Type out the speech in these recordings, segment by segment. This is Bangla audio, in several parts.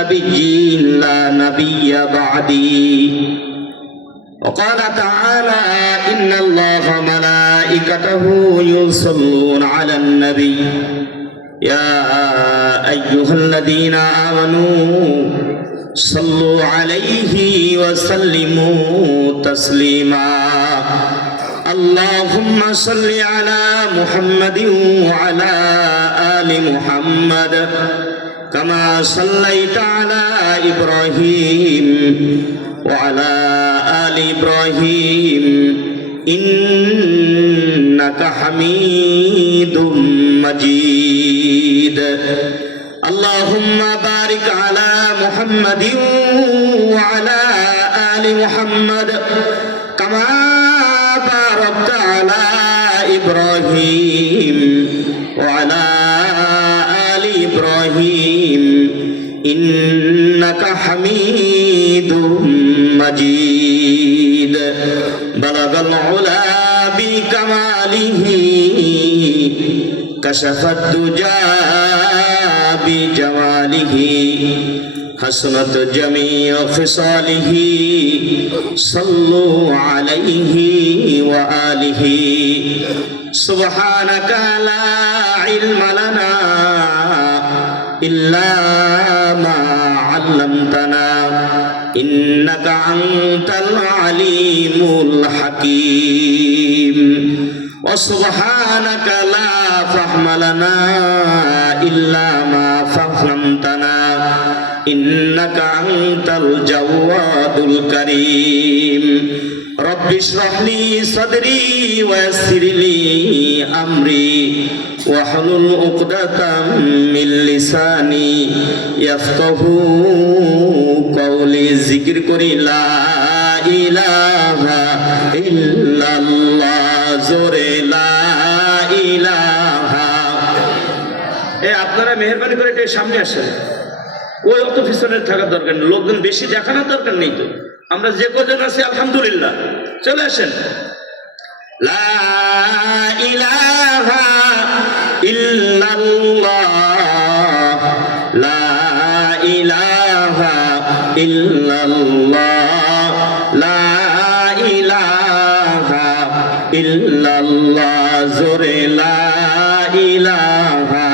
نبي لا نبي بعدي وقال تعالى إن الله وملائكته يصلون على النبي يا أيها الذين آمنوا صلوا عليه وسلموا تسليما اللهم صل على محمد وعلى آل محمد كما صليت على إبراهيم وعلى آل إبراهيم إنك حميد مجيد اللهم بارك على محمد وعلى آل محمد كما باركت على إبراهيم وعلى آل إبراهيم إنك حميد مجيد بلغ العلا بكماله كشف الدجى بجماله حسنت جميع خصاله صلوا عليه وآله سبحانك لا علم لنا إلا ما علمتنا إنك أنت العليم الحكيم وسبحانك لا فهم لنا إلا ما فهمتنا إنك أنت الجواد الكريم رب اشرح لي صدري ويسر لي أمري واحلل عقدة من لساني يفقهوا قولي ذكر করি লা ইলাহা ইল্লাল্লাহ জোরে লা ইলাহা আপনারা মেহেরবানি করে একটু সামনে আসেন ওই অত পিছনে থাকার দরকার নেই লোকজন বেশি দেখানোর দরকার নেই তো আমরা যে কজন আছি আলহামদুলিল্লাহ চলে আসেন লা ইলাহা ইল্লাল্লাহ লা ইলাহা ইল্লাল্লাহ লা ইলাহা ইল্লাল্লাহ জোরে লা ইলাহা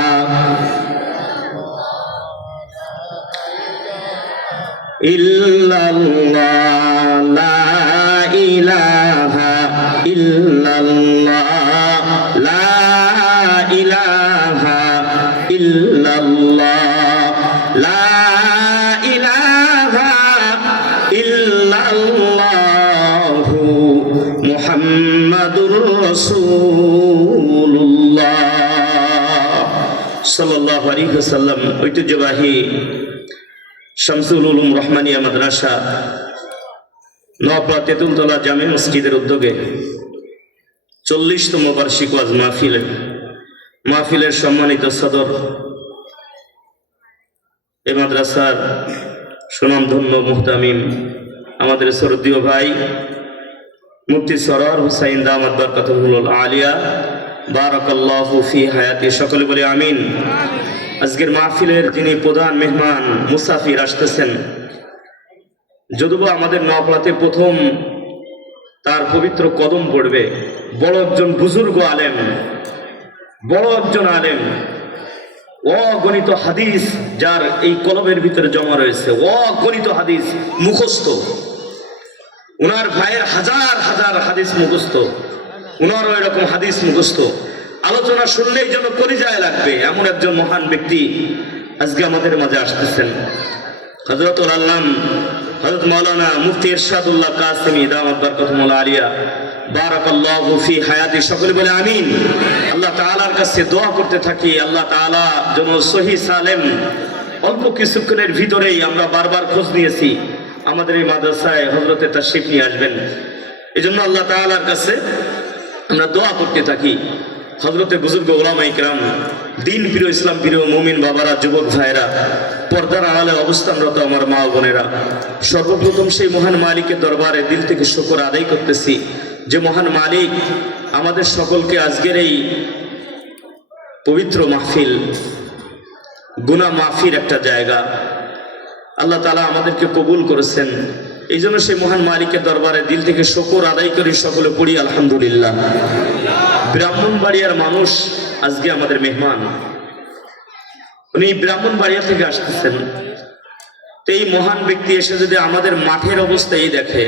ইল্লাল্লাহ লা ইলাহা ইল্লাল্লাহ লা ইলাহা ইল্লাল্লাহ লা ইলাহা ইল্লাল্লাহ মুহাম্মাদুর রাসূলুল্লাহ সাল্লাল্লাহু আলাইহি ওয়াসাল্লাম ঐতিহ্যবাহী শামসুল উলুম রহমানিয়া মাদ্রাসা নওপাড়া তেঁতুলতলা জামে মসজিদের উদ্যোগে 40তম বার্ষিক ওয়াজ মাহফিলের সম্মানিত সদর এই মাদ্রাসার সুনামধন্য মুহতামিম আমাদের সরদীয় ভাই মুফতি সরওয়ার হুসাইন দামাত বরকাতুহুল আলিয়া বারাকাল্লাহু ফি হায়াতি সকলে বলে আমিন। আজকের মাহফিলের যিনি প্রধান মেহমান মুসাফির আসতেছেন, যদিও আমাদের নওপাড়াতে প্রথম তার পবিত্র কদম পড়বে বড় একজন বুজুর্গ আলেম, বড় একজন আলেম, অগণিত হাদিস যার এই কলমের ভিতরে জমা রয়েছে, অগণিত হাদিস মুখস্থ, উনার ভাইয়ের হাজার হাজার হাদিস মুখস্থ, উনারও এরকম হাদিস মুখস্থ। আলোচনা শুনলেই যেন পরিচয় লাগবে এমন একজন মহান ব্যক্তি আজকে আমাদের মাঝে আসতেছেন। হযরতুল আল্লাম হযরত মাওলানা মুফতি ইরশাদুল্লাহ কাসেমি দামাত বরকাতুহুল আলিয়া বারাকাল্লাহু ফি হায়াতি সকলে বলে আমিন। আল্লাহ তাআলার কাছে দোয়া করতে থাকি আল্লাহ তাআলা যেন সহিহ সালেম অল্প কিছুক্ষণের ভিতরেই আমরা বারবার খোঁজ নিয়েছি আমাদের এই মাদ্রাসায় হযরতে তাশরীফ নিয়ে আসবেন। এজন্য আল্লাহ তাআলার কাছে আমরা দোয়া করতে থাকি। হযরতে বুজুর্গ উলামায়ে কিরাম, দিন প্রিয়, ইসলাম প্রিয় মুমিন বাবারা, যুবক ভাইরা, পর্দার আড়ালে অবস্থানরত আমার মা বোনেরা, সর্বপ্রথম সেই মহান মালিকের দরবারে দিল থেকে শুকর আদায় করতেছি যে মহান মালিক আমাদের সকলকে আজকের এই পবিত্র মাহফিল, গুনাহ মাফির একটা জায়গা, আল্লাহ তাআলা আমাদেরকে কবুল করেছেন। এই জন্য সেই মহান মালিকের দরবারে দিল থেকে শুকর আদায় করি, সকলে পড়ি আলহামদুলিল্লাহ। ব্রাহ্মণবাড়িয়ার মানুষ আজকে আমাদের মেহমান, উনি ব্রাহ্মণবাড়িয়া থেকে আসতেছেন। তো এই মহান ব্যক্তি এসে যদি আমাদের মাঠের অবস্থা এই দেখে,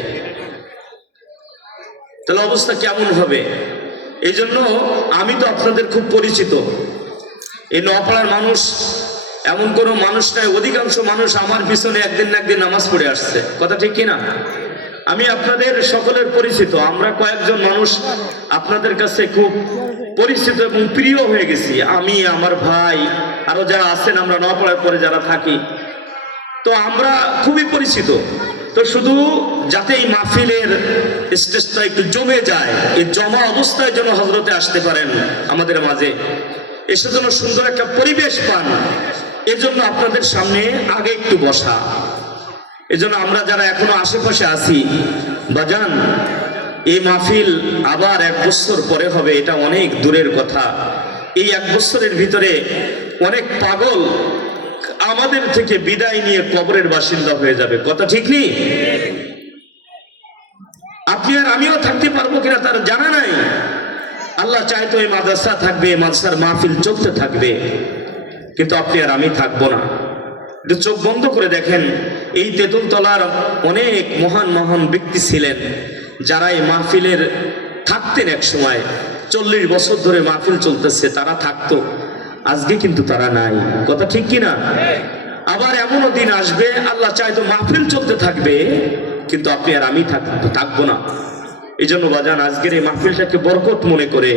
তাহলে অবস্থা কেমন হবে? এই জন্য আমি তো আপনাদের খুব পরিচিত, এই নপাড়ার মানুষ এমন কোনো মানুষ নাই, অধিকাংশ মানুষ আমার পিছনে একদিন না একদিন নামাজ পড়ে আসছে, কথা ঠিক কিনা? আমি আপনাদের সকলের পরিচিত, আমরা কয়েকজন মানুষ আপনাদের কাছে খুব পরিচিত এবং প্রিয় হয়ে গেছি। আমি, আমার ভাই, আরো যারা আছেন, আমরা নপাড়ার পরে যারা থাকি, তো আমরা খুবই পরিচিত। তো শুধু যাতে এই মাহফিলের স্টেজটা একটু জমে যায়, এই জমা অবস্থায় যেন হজরতে আসতে পারেন আমাদের মাঝে, এসে যেন সুন্দর একটা পরিবেশ পান, এজন্য আপনাদের সামনে আগে একটু বসা। এজন্য আমরা যারা এখনো আশেপাশে আছি, বাজান, এই মাহফিল আবার 1 বছর পরে হবে, এটা অনেক দূরের কথা। এই 1 বছরের ভিতরে অনেক পাগল আমাদের থেকে বিদায় নিয়ে কবরের বাসিন্দা হয়ে যাবে, কথা ঠিক নেই? আপনি আর আমিও থাকতে পারবো কিনা তার জানা নাই। আল্লাহ চাইতো এই মাদ্রাসা থাকবে, মাদ্রাসার মাহফিল চলতে থাকবে, কিন্তু আপনি আর আমি থাকবো না। চোখ বন্ধ করে দেখেন, এই তেঁতুলতলার অনেক মহান মহান ব্যক্তি ছিলেন যারা এই মাহফিলের থাকতেন। এক সময় 40 বছর ধরে মাহফিল চলতেছে, তারা থাকতো, আজকে কিন্তু তারা নাই, কথা ঠিক কিনা? আবার এমনও দিন আসবে, আল্লাহ চাইতো মাহফিল চলতে থাকবে, কিন্তু আপনি আর আমি থাকবো না। এই জন্য বাজান, আজকের এই মাহফিলটাকে বরকত মনে করে,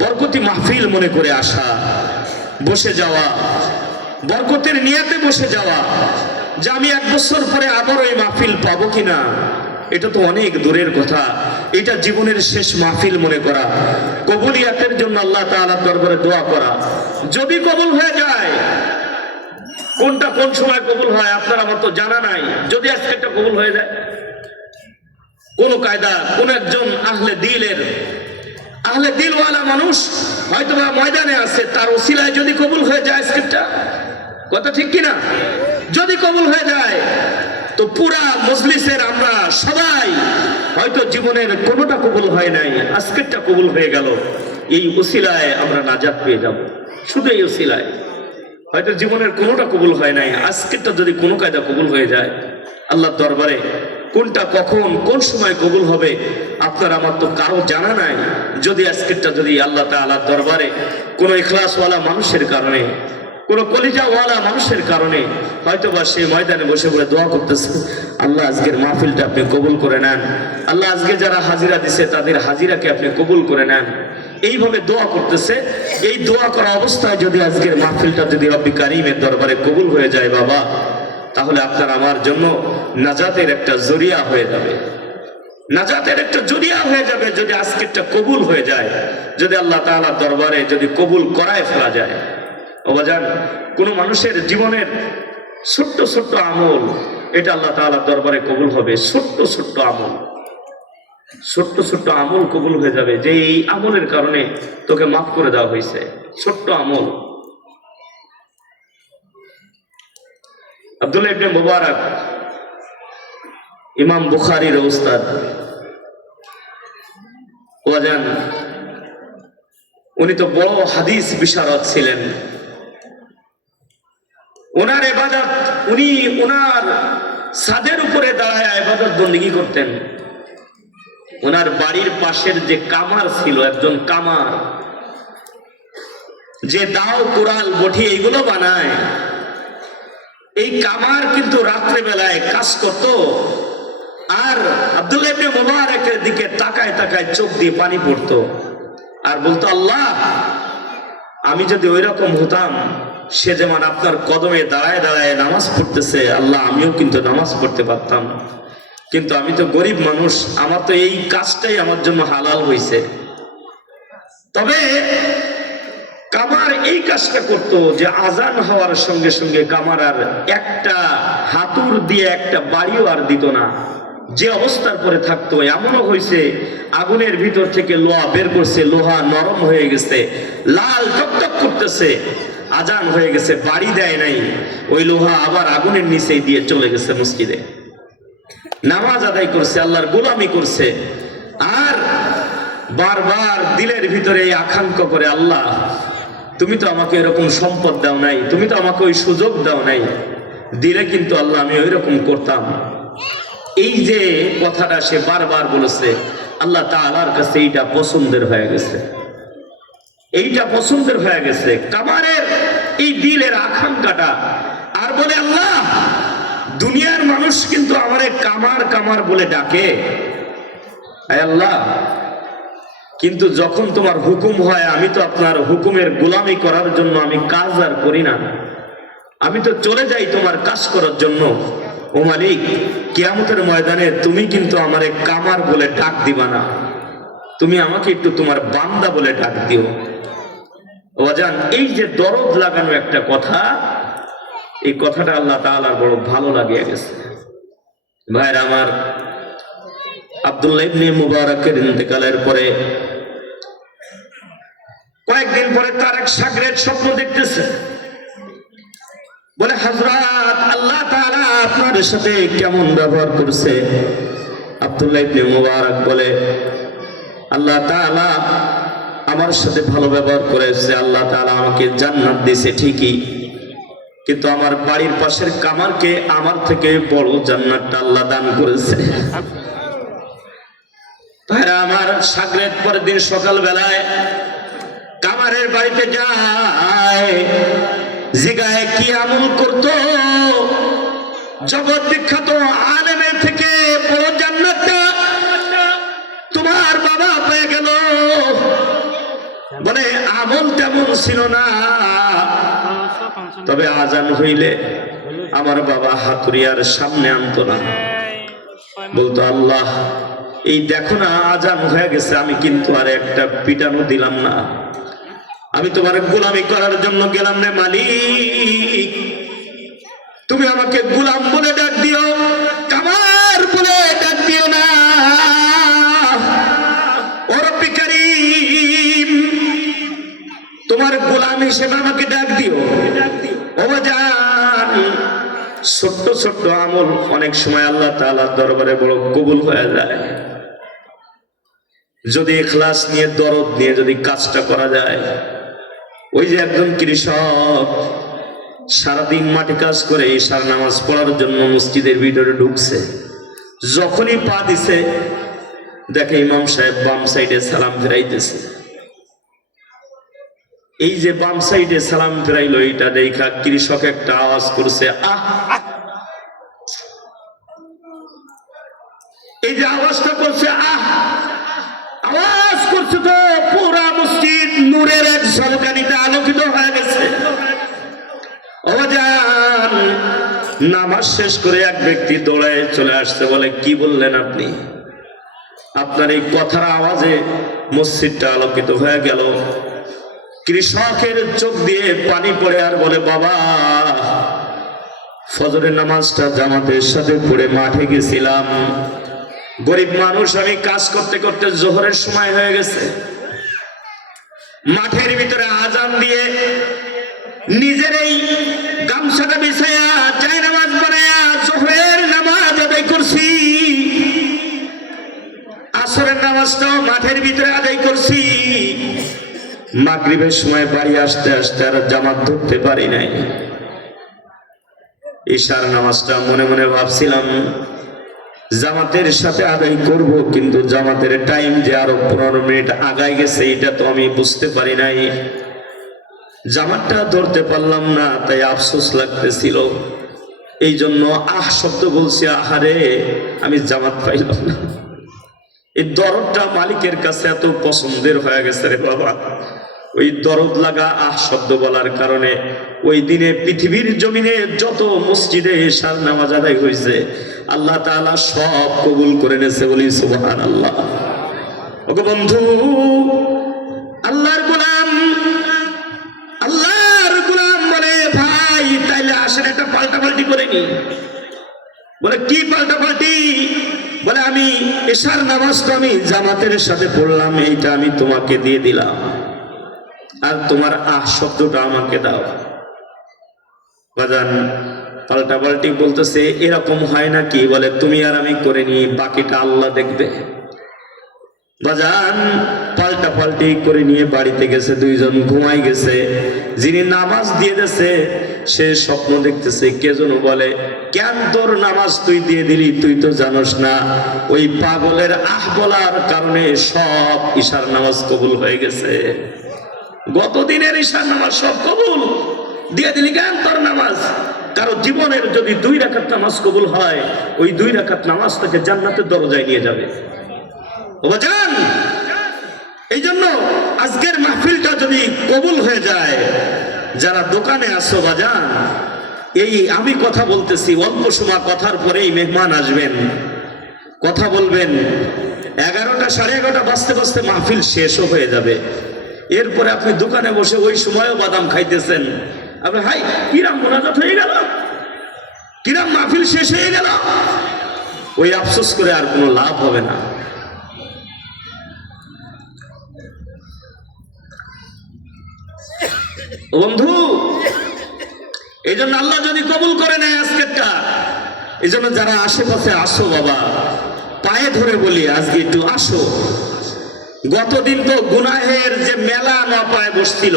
বরকতি মাহফিল মনে করে আসা, বসে যাওয়া, বরকতের নিয়াতে বসে যাওয়া, যে আমি 1 বছর পরে আবারও এই মাহফিল পাবো কিনা, এটা তো অনেক দূরের কথা। এটা জীবনের শেষ মাহফিল মনে করা, কবুলিয়াতের জন্য আল্লাহ তাআলার দরবারে দোয়া করা। যদি কবুল হয়ে যায়, কোনটা কোন সময় কবুল হয় আপনার আমার তো জানা নাই। যদি আজকে একটা কবুল হয়ে যায়, কোন কায়দা, কোন একজন আহলে দিলওয়ালা মানুষ হয়তো বা ময়দানে আছে, তার ওসিলায় যদি কবুল হয়ে যায় আজকেরটা, কথা ঠিক কিনা? যদি কবুল হয়ে যায়, তো পুরা মজলিসের আমরা সবাই হয়তো জীবনের কোনোটা কবুল হয় নাই, আজকেরটা কবুল হয়ে গেল, এই ওসিলায় আমরা নাজাত পেয়ে যাব। শুধু এই ওসিলায়, হয়তো জীবনের কোনোটা কবুল হয় নাই, আজকেরটা যদি কোনো কায়দা কবুল হয়ে যায়, আল্লাহর দরবারে কোনটা কখন কোন সময় কবুল হবে আপনার আমার তো কারো জানা নাই। যদি আজকেরটা যদি আল্লাহ তাআলার দরবারে কোনো ইখলাসওয়ালা মানুষের কারণে, কোনো কলিজাওয়ালা মানুষের কারণে হয়তো বা সেই ময়দানে বসে বলে দোয়া করতেছে, আল্লাহ আজকের মাহফিলটা আপনি কবুল করে নেন, আল্লাহ আজকে যারা হাজিরা দিছে তাদের হাজিরাকে আপনি কবুল করে নেন, এইভাবে দোয়া করতেছে। এই দোয়া করা অবস্থায় যদি আজকের মাহফিলটা যদি রব্বি কারীমের দরবারে কবুল হয়ে যায় বাবা, তাহলে আপনার আমার জন্য নাজাতের একটা জরিয়া হয়ে যাবে, নাজাতের একটা জরিয়া হয়ে যাবে। যদি আজকেরটা কবুল হয়ে যায়, যদি আল্লাহ তাআলার দরবারে যদি কবুল করায় ফেলা যায়। ও বাজান, কোন মানুষের জীবনের ছোট্ট ছোট্ট আমল, এটা আল্লাহ তাআলার দরবারে কবুল হবে। ছোট্ট ছোট্ট আমল, ছোট্ট ছোট্ট আমল কবুল হয়ে যাবে, যে এই আমলের কারণে তোকে মাফ করে দেওয়া হয়েছে। ছোট্ট আমল। আব্দুল্লাহ ইবনে মুবারক, ইমাম বুখারীর উস্তাদ, ওয়াজান, উনি তো বড় হাদিস বিশারদ ছিলেন। ওনার ইবাদত, উনি ওনার ছাদের উপরে দাঁড়ায় ইবাদত বন্দেগী করতেন। ওনার বাড়ির পাশের যে কামার ছিল, একজন কামার, যে দাও কুড়াল বটি এইগুলো বানায়, এই কামার কিন্তু রাত্রে বেলায় কাজ করত। আর আব্দুল্লাহ ইবনে মুবারকের দিকে তাকায় তাকায় চোখ দিয়ে পানি পড়তো, আর বলতো, আল্লাহ আমি যদি ওই রকম হতাম, সে যেমন আপনার কদমে দাঁড়ায় দাঁড়ায় নামাজ পড়তেছে, আল্লাহ আমিও কিন্তু নামাজ পড়তে পারতাম, কিন্তু আমি তো গরিব মানুষ, আমার তো এই কাজটাই আমার জন্য হালাল হয়েছে। তবে কামার এই কাজটা করতো যে আজান হওয়ার সঙ্গে সঙ্গে কামার আর একটা হাতুর দিয়ে একটা বাড়িও আর দিত না, যে অবস্থার পরে থাকতো। এমনও হয়েছে আগুনের ভিতর থেকে লোহা বের করছে, লোহা নরম হয়ে গেছে, লাল টকটক করতেছে, আজান হয়ে গেছে, বাড়ি দেয় নাই, ওই লোহা আবার আগুনের নিচেই দিয়ে চলে গেছে মসজিদে, নামাজ আদায় করছে, আল্লাহর গোলামি করছে। আর বারবার দিলের ভিতরে এই আকাঙ্ক্ষা করে, আল্লাহ তুমি তো আমাকে এরকম সম্পদ দাও নাই, তুমি তো আমাকে ওই সুযোগ দাও নাই, দিলে কিন্তু আল্লাহ আমি ওই রকম করতাম। এই যে কথাটা সে বারবার বলেছে, আল্লাহ তাআলার কাছে এইটা পছন্দের হয়ে গেছে, এইটা পছন্দের হয়ে গেছে কামারের এই দিলের আকাঙ্ক্ষাটা। আর বলে, আল্লাহ দুনিয়ার মানুষ কিন্তু আমারে কামার কামার বলে ডাকে, আল্লাহ কিন্তু যখন তোমার হুকুম হয়, আমি তো আপনার হুকুমের গোলামি করার জন্য আমি কাজ আর করি না, আমি তো চলে যাই তোমার কাজ করার জন্য। ও মালিক, কিয়ামতের ময়দানে তুমি কিন্তু আমারে কামার বলে ডাক দিবা না, তুমি আমাকে একটু তোমার বান্দা বলে ডাক দিও। ওয়াজান, এই যে দরদ লাগানো একটা কথা, এই কথাটা আল্লাহ তাআলার বড় ভালো লাগিয়ে গেছে। ভাইরা আমার, আব্দুল্লাহ ইবনে মুবারকের ইন্তেকালের পরে কয়েকদিন পরে তার এক শাগরেদ স্বপ্ন দেখতেছে, বলে, হযরত আল্লাহ তাআলা আপনার সাথে কেমন ব্যবহার করছে? আব্দুল্লাহ ইবনে মুবারক বলে, আল্লাহ তাআলা আমার সাথে ভালো ব্যবহার করেছে, আল্লাহ তাআলা আমাকে জান্নাত দিয়েছে ঠিকই, কিন্তু আমার বাড়ির পাশের কামারকে আমার থেকে বড় জান্নাতটা আল্লাহ দান করেছে। ভাইরা আমার, শাগরেদ পরের দিন সকাল বেলায় কামারের বাড়িতে যায়, জিগায় কি আমল করতো? জগৎ বিখ্যাত আলেমের থেকে বড় জান্নাতটা তোমার বাবা পেয়ে গেল। বলে, আমল তেমন ছিল না, তবে আজান হইলে আমার বাবা হাতুড়িয়ার সামনে আনতো না, বলতো, আল্লাহ এই দেখো না আজান হয়ে গেছে, আমি কিন্তু আর একটা পিটানো দিলাম না, আমি তোমার গোলামি করার জন্য গেলাম রে মালিক, তুমি আমাকে গোলাম বলে ডাক দিও, কামার বলে ডাক দিও না। ও রব্বি কারীম, তোমার গোলাম হিসেবে আমাকে ডাক দিও। ও বাজান, ছোট্ট ছোট্ট আমল অনেক সময় আল্লাহ তাআলার দরবারে বড় কবুল হয়ে যায়, যদি ইখলাস নিয়ে, দরদ নিয়ে যদি কাজটা করা যায়। ওই যে একজন কৃষক সারাদিন মাঠে কাজ করে ইশার নামাজ পড়ার জন্য মসজিদের ভিতরে ঢুকছে, যখনই পা দিছে দেখে ইমাম সাহেব বাম সাইডে সালাম ফেরাইতেছে। এই যে বাম সাইডে সালাম ফেরাইলো, এটা দেখা কৃষক একটা আওয়াজ করছে, আহ! এই যে আওয়াজটা করছে, আহ আওয়াজ করছে, তো পুরা মসজিদ নূরের এক ঝলকানিতে আলোকিত হয়ে গেছে। ওয়াজান, নামাজ শেষ করে এক ব্যক্তি দৌড়ায় চলে আসছে, বলে, কি বললেন আপনি? আপনার এই কথার আওয়াজে মসজিদটা আলোকিত হয়ে গেল। কৃষকের চোখ দিয়ে পানি পড়ে আর বলে, বাবা ফজরের নামাজটা জামাতের সাথে পড়ে মাঠে গেছিলাম, গরিব মানুষ, আমি কাজ করতে করতে জোহরের সময় হয়ে গেছে, মাঠের ভিতরে আজান দিয়ে নিজের এই গামছাটা বিছায়া যায় নামাজ বানায়া জোহরের নামাজ আদায় করছি, আসরের নামাজটাও মাঠের ভিতরে আদায় করছি, মাগরিবের সময় বাড়ি আসতে আসতে আর জামাত ধরতে পারি নাই। ইশার নামাজটা মনে মনে ভাবছিলাম জামাতের সাথে আদায় করব, কিন্তু জামাতের টাইম যে আরো 15 মিনিট আগায় গেছে, এটা তো আমি বুঝতে পারি নাই, জামাতটা ধরতে পারলাম না, তাই আফসোস লাগতেছিল। এই জন্য আহ শব্দ বলছি, আহারে আমি জামাত পাইলাম না। এই দরদটা মালিকের কাছে এত পছন্দের হয়ে গেছে রে বাবা, ওই দরদ লাগা আহ শব্দ বলার কারণে ওই দিনে পৃথিবীর জমিনে যত মসজিদে ইশার নামাজ আদায় হয়েছে আল্লাহ তাআলা সব কবুল করে নেছে, বলি সুবহানাল্লাহ। ওগো বন্ধু, আল্লাহর গোলাম বলে, ভাই তাইলে আসেন একটা পাল্টাপাল্টি করে নি। বলে, কি পাল্টাপাল্টি? বলে, আমি ইশার নামাজটা আমি জামাতের সাথে পড়লাম, এইটা আমি তোমাকে দিয়ে দিলাম। আর তোমার আহ শব্দটা আমাকে দাও। বাজান পাল্টা পাল্টি বলতেছে, এরকম হয় নাকি? বলে তুমি আর আমি করে নি, বাকিটা আল্লাহ দেখবে। বাজান পাল্টা পাল্টি করে নিয়ে বাড়িতে গেছে, দুইজন ঘুমাই গেছে। যিনি নামাজ দিয়ে দিয়েছে সে স্বপ্ন দেখতেছে, কে যেন বলে, কেন তোর নামাজ তুই দিয়ে দিলি? তুই তো জানোস না ওই পাগলের আহ বলার কারণে সব ঈশার নামাজ কবুল হয়ে গেছে। গত দিনের ঈশার নামাজ সব কবুল দিয়ে দিলি কেন তোর নামাজ? কারো জীবনের যদি 2 রাকাত নামাজ কবুল হয়, ওই 2 রাকাত নামাজ তাকে জান্নাতের দরজায় নিয়ে যাবে। বাজান এই জন্য আজকের মাহফিলটা যদি কবুল হয়ে যায়, যারা দোকানে আসো বাজান, এই আমি কথা বলতেছি, অল্প সময় কথার পরেই মেহমান আসবেন, কথা বলবেন, 11টা 11:30 বাজতে বাজতে মাহফিল শেষও হয়ে যাবে। এরপরে আপনি দোকানে বসে ওই সময়ও বাদাম খাইতেছেন। আপনি হাই কিরাম মোনাজাত হয়ে গেল, কিরাম মাহফিল শেষ হয়ে গেল, ওই আফসোস করে আর কোনো লাভ হবে না। বন্ধু এই জন্য আল্লাহ যদি কবুল করে নেয় আজকেরটা, এই জন্য যারা আশেপাশে আসো বাবা, পায়ে ধরে বলি আজকে একটু আসো। গতদিন তো গুনাহের যে মেলা না পায়ে বসছিল,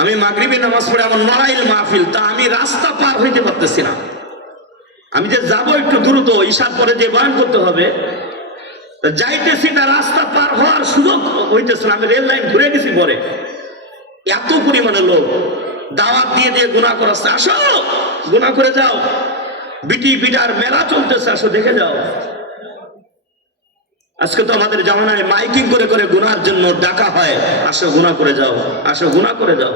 আমি মাগরিবি নামাজ পড়ে আমার নড়াইল মাহফিল, তা আমি রাস্তা পার হইতে পারতেছি না। আমি যে যাবো একটু দ্রুত, ঈশার পরে যে বয়ান করতে হবে, যাইতেছি না, রাস্তা পার হওয়ার সুযোগ হইতেছে না। আমি রেল লাইন ঘুরে গেছি পরে, এত পরিমাণে লোক দাওয়াত দিয়ে দিয়ে গুনাহ করাচ্ছে। আসো গুনাহ করে যাও, বিটি বিটার মেলা চলতেছে, আসো দেখে যাও। আজকে তো আমাদের জামানায় মাইকিং করে করে গুনার জন্য ডাকা হয়, আসো গুনাহ করে যাও, আসো গুনাহ করে যাও।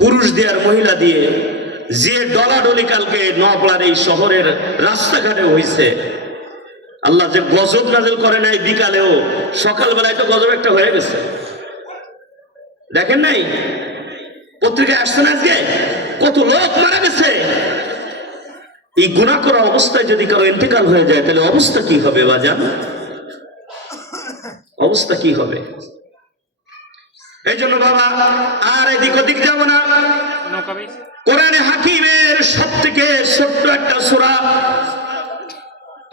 পুরুষ দিয়ে আর মহিলা দিয়ে যে ডলাডলি কালকে নওপাড়ার এই শহরের রাস্তাঘাটে হয়েছে, আল্লাহ যে গজব নাজিল করে নাই বিকালেও, সকালবেলায় তো গজব একটা হয়ে গেছে। দেখেন নাই পত্রিকায় আসছে না আজকে কত লোক মারা গেছে? এই গুনাহ করা অবস্থায় যদি কারো ইন্তেকাল হয়ে যায়, তাহলে অবস্থা কি হবে বাজান? অবস্থা কি হবে? এই জন্য বাবা আর এদিক ওদিক যাব না। কোরআনে হাকিমের সব থেকে ছোট্ট একটা সূরা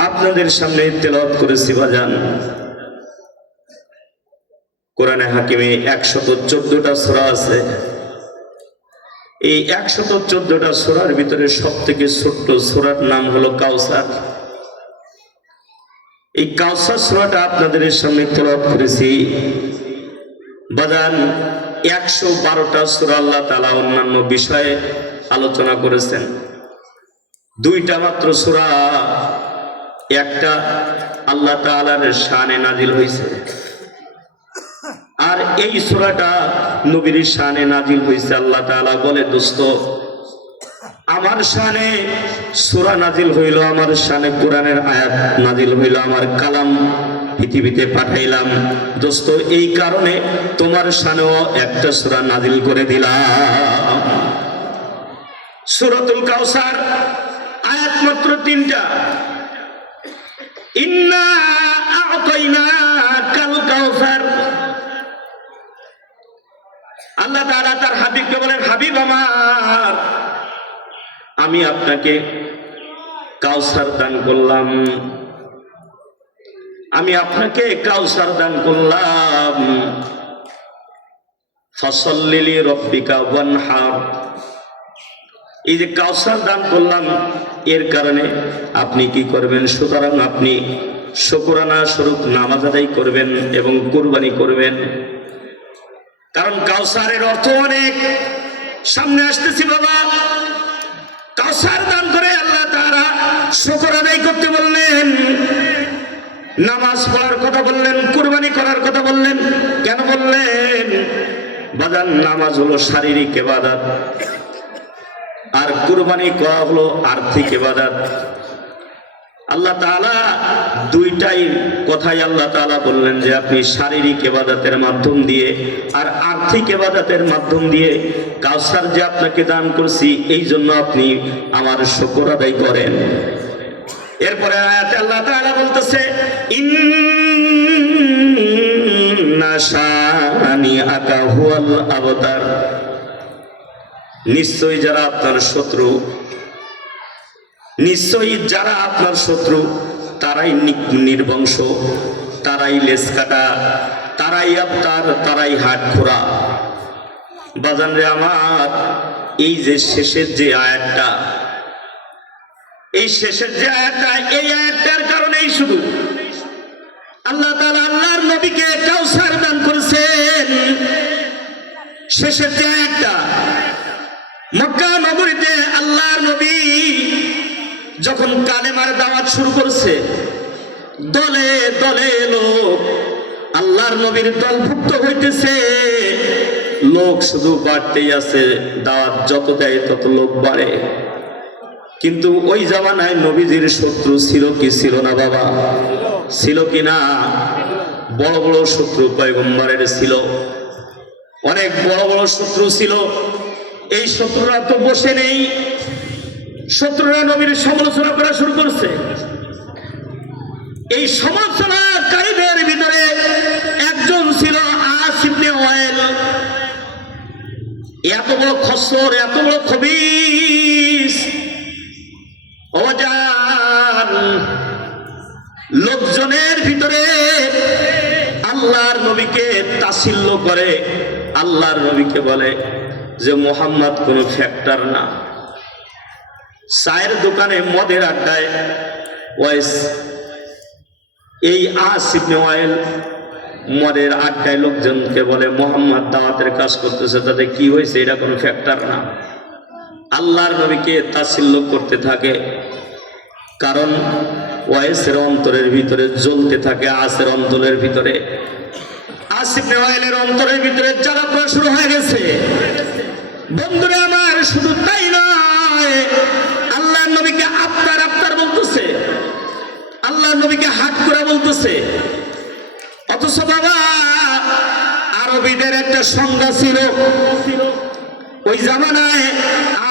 আপনাদের সামনে তেলাওয়াত করেছি বাজান। কোরআনে হাকিমে 114টা সূরা আছে। এই 114টা সূরার ভিতরে সব থেকে ছোট্ট সূরার নাম হলো কাউসার। এই কাউসার সূরাটা আপনাদের সামনে তেলাওয়াত করেছি বাজান। 112টা সূরা আল্লাহ তাআলা অন্যান্য বিষয়ে আলোচনা করেছেন। 2টা মাত্র সূরা, একটা আল্লাহ তাআলার শানে নাজিল হয়েছে, আর এই সূরাটা নবীর শানে নাজিল হয়েছে। আল্লাহ তাআলা বলে, দোস্ত আমার শানে সূরা নাজিল হইল, আমার শানে কোরআনের আয়াত নাজিল হইল, আমার কালাম পৃথিবীতে পাঠাইলাম দোস্ত, এই কারণে তোমার শানেও একটা সূরা নাজিল করে দিলাম। সূরাতুল কাউসার, আয়াত মাত্র 3টা। ইন্না আ'তাইনাকাল কাউসার। আল্লাহ তাআলা তার হাবিবকে বলেন, হাবিব আমার, আমি আপনাকে কাউসার দান করলাম, আমি আপনাকে কাউসার দান করলাম। ফাসাল্লি লিরাব্বিকা ওয়ানহার। এই যে কাউসার দান করলাম, এর কারণে আপনি কি করবেন? সুতরাং আপনি শুকরানা স্বরূপ নামাজ আদায় করবেন এবং কুরবানি করবেন। কারণ কাউসারের অর্থ অনেক, সামনে আসতেছি বাবা। কাউসার দান করে আল্লাহ তাআলা শুকর আদায় করতে বললেন, নামাজ পড়ার কথা বললেন, কুরবানি করার কথা বললেন। কেন বললেন? বাজান নামাজ হলো শারীরিক ইবাদত, আর কুরবানি করা হলো আর্থিক ইবাদত। আল্লাহ তাআলা 2টাই কথাই আল্লাহ তাআলা বললেন যে আপনি শারীরিক ইবাদতের মাধ্যম দিয়ে আর আর্থিক ইবাদতের মাধ্যম দিয়ে কাউসার যে আপনাকে দান করছি, এই জন্য আপনি আমার শুকর আদায় করেন। এরপরে আয়াতে আল্লাহ তাআলা বলতেছে, ইন্না ইন্না শানিআকা হুয়াল আবতার, নিশ্চয়ই যারা আপনার শত্রু, নিশ্চয়ই যারা আপনার শত্রু তারাই নির্বংশ, তারাই লেজ কাটা, তারাই আবতার, তারাই হাট খোরা। বাজান রে আমার, এই যে শেষের যে আয়াতটা, এই শেষের যে আয়াতটা, এই আয়াতটার কারণেই শুধু আল্লাহ তাআলা আল্লাহর নবীকে কাউসার দান করেছেন। শেষের যে আয়াতটা, মক্কা নগরীতে আল্লাহর নবী যখন কালেমার দাওয়াত শুরু করছে, দলে দলে লোক আল্লাহর নবীর দলভুক্ত হইতেছে। লোক শুধু বাড়তেই আছে, দাওয়াত যত দেয় তত লোক বাড়ে। কিন্তু ওই জামানায় নবীজির শত্রু ছিল কি ছিল না বাবা? ছিল কি না? বড় বড় শত্রু পয়গম্বরের ছিল, অনেক বড় বড় শত্রু ছিল। এই শত্রুরা তো বসে নেই, শত্রুরা নবীর সমালোচনা করা শুরু করছে। এই সমালোচনাকারীদের ভিতরে একজন ছিল আস ইবনে ওয়াইল। এত বড় খসর, এত বড় খবিস, অজান লোকজনের ভিতরে আল্লাহর নবীকে তাচ্ছিল্য করে, আল্লাহর নবীকে বলে যে মুহাম্মদ কোনো ফ্যাক্টর না। চায়ের দোকানে, মদের আড্ডায় ওয়াইস, এই আস ইবনে ওয়াইল মদের আড্ডায় লোকজনকে বলে মুহাম্মদ দাওয়াতের কাজ করতেছে, তাতে কি হয়েছে, এটা কোনো ফ্যাক্টর না। আল্লাহর নবীকে তাচ্ছিল্য করতে থাকে, কারণ ওয়াইসের অন্তরের ভিতরে জ্বলতে থাকে, আসের অন্তরের ভিতরে, আস ইবনে ওয়াইলের অন্তরের ভিতরে জ্বালা পোড়া শুরু হয়ে গেছে। বন্ধুরা আমার, শুধু তাই নয়, আল্লাহর নবীকে আফতার আফতার বলতেছে, আল্লাহর নবীকে হাট করা বলতেছে। অথচ বাবা, আরবীদের একটা সংজ্ঞা ছিল, ওই জামানায়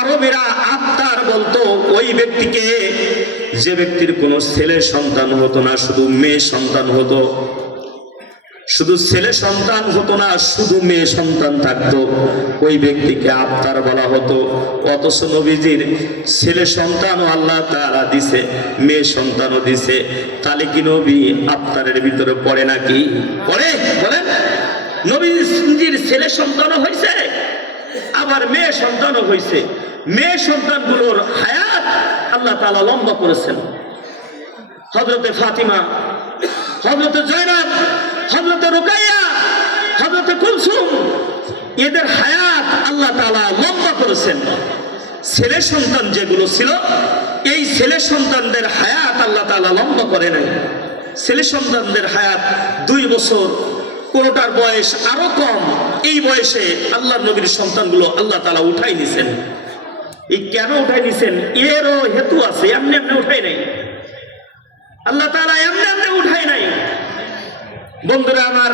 আরবীরা আফতার বলতো ওই ব্যক্তিকে যে ব্যক্তির কোনো ছেলে সন্তান হতো না, শুধু মেয়ে সন্তান হতো। শুধু ছেলে সন্তান হতো না, শুধু মেয়ে সন্তান থাকতো, ওই ব্যক্তিকে আফতার বলা হতো। অথচ নবীজির ছেলে সন্তানও আল্লাহ তাআলা দিছে, মেয়ে সন্তানও দিছে, তাহলে কি নবী আফতারের ভিতরে পড়ে নাকি? পড়ে? বলেন। নবীজির ছেলে সন্তানও হয়েছে, আবার মেয়ে সন্তানও হয়েছে। মেয়ে সন্তানগুলোর হায়াত আল্লাহ তাআলা লম্বা করেছেন। হযরতে ফাতিমা, হযরতে জয়নব, হযরতে রুকাইয়া, হযরতে কুলসুম, এদের হায়াত আল্লাহ তাআলা লম্বা করেছেন। ছেলে সন্তান যেগুলো ছিল, এই ছেলে সন্তানদের হায়াত আল্লাহ তাআলা লম্বা করে নাই। ছেলে সন্তানদের হায়াত 2 বছর, কোনটার বয়স আরো কম। এই বয়সে আল্লাহর নবীর সন্তানগুলো আল্লাহ তাআলা উঠাই নিছেন। এই কেন উঠাই নিছেন, এরও হেতু আছে। এমনি এমনি উঠাই নাই আল্লাহ তাআলা, এমনি এমনি উঠাই নাই। বন্ধুরা আমার,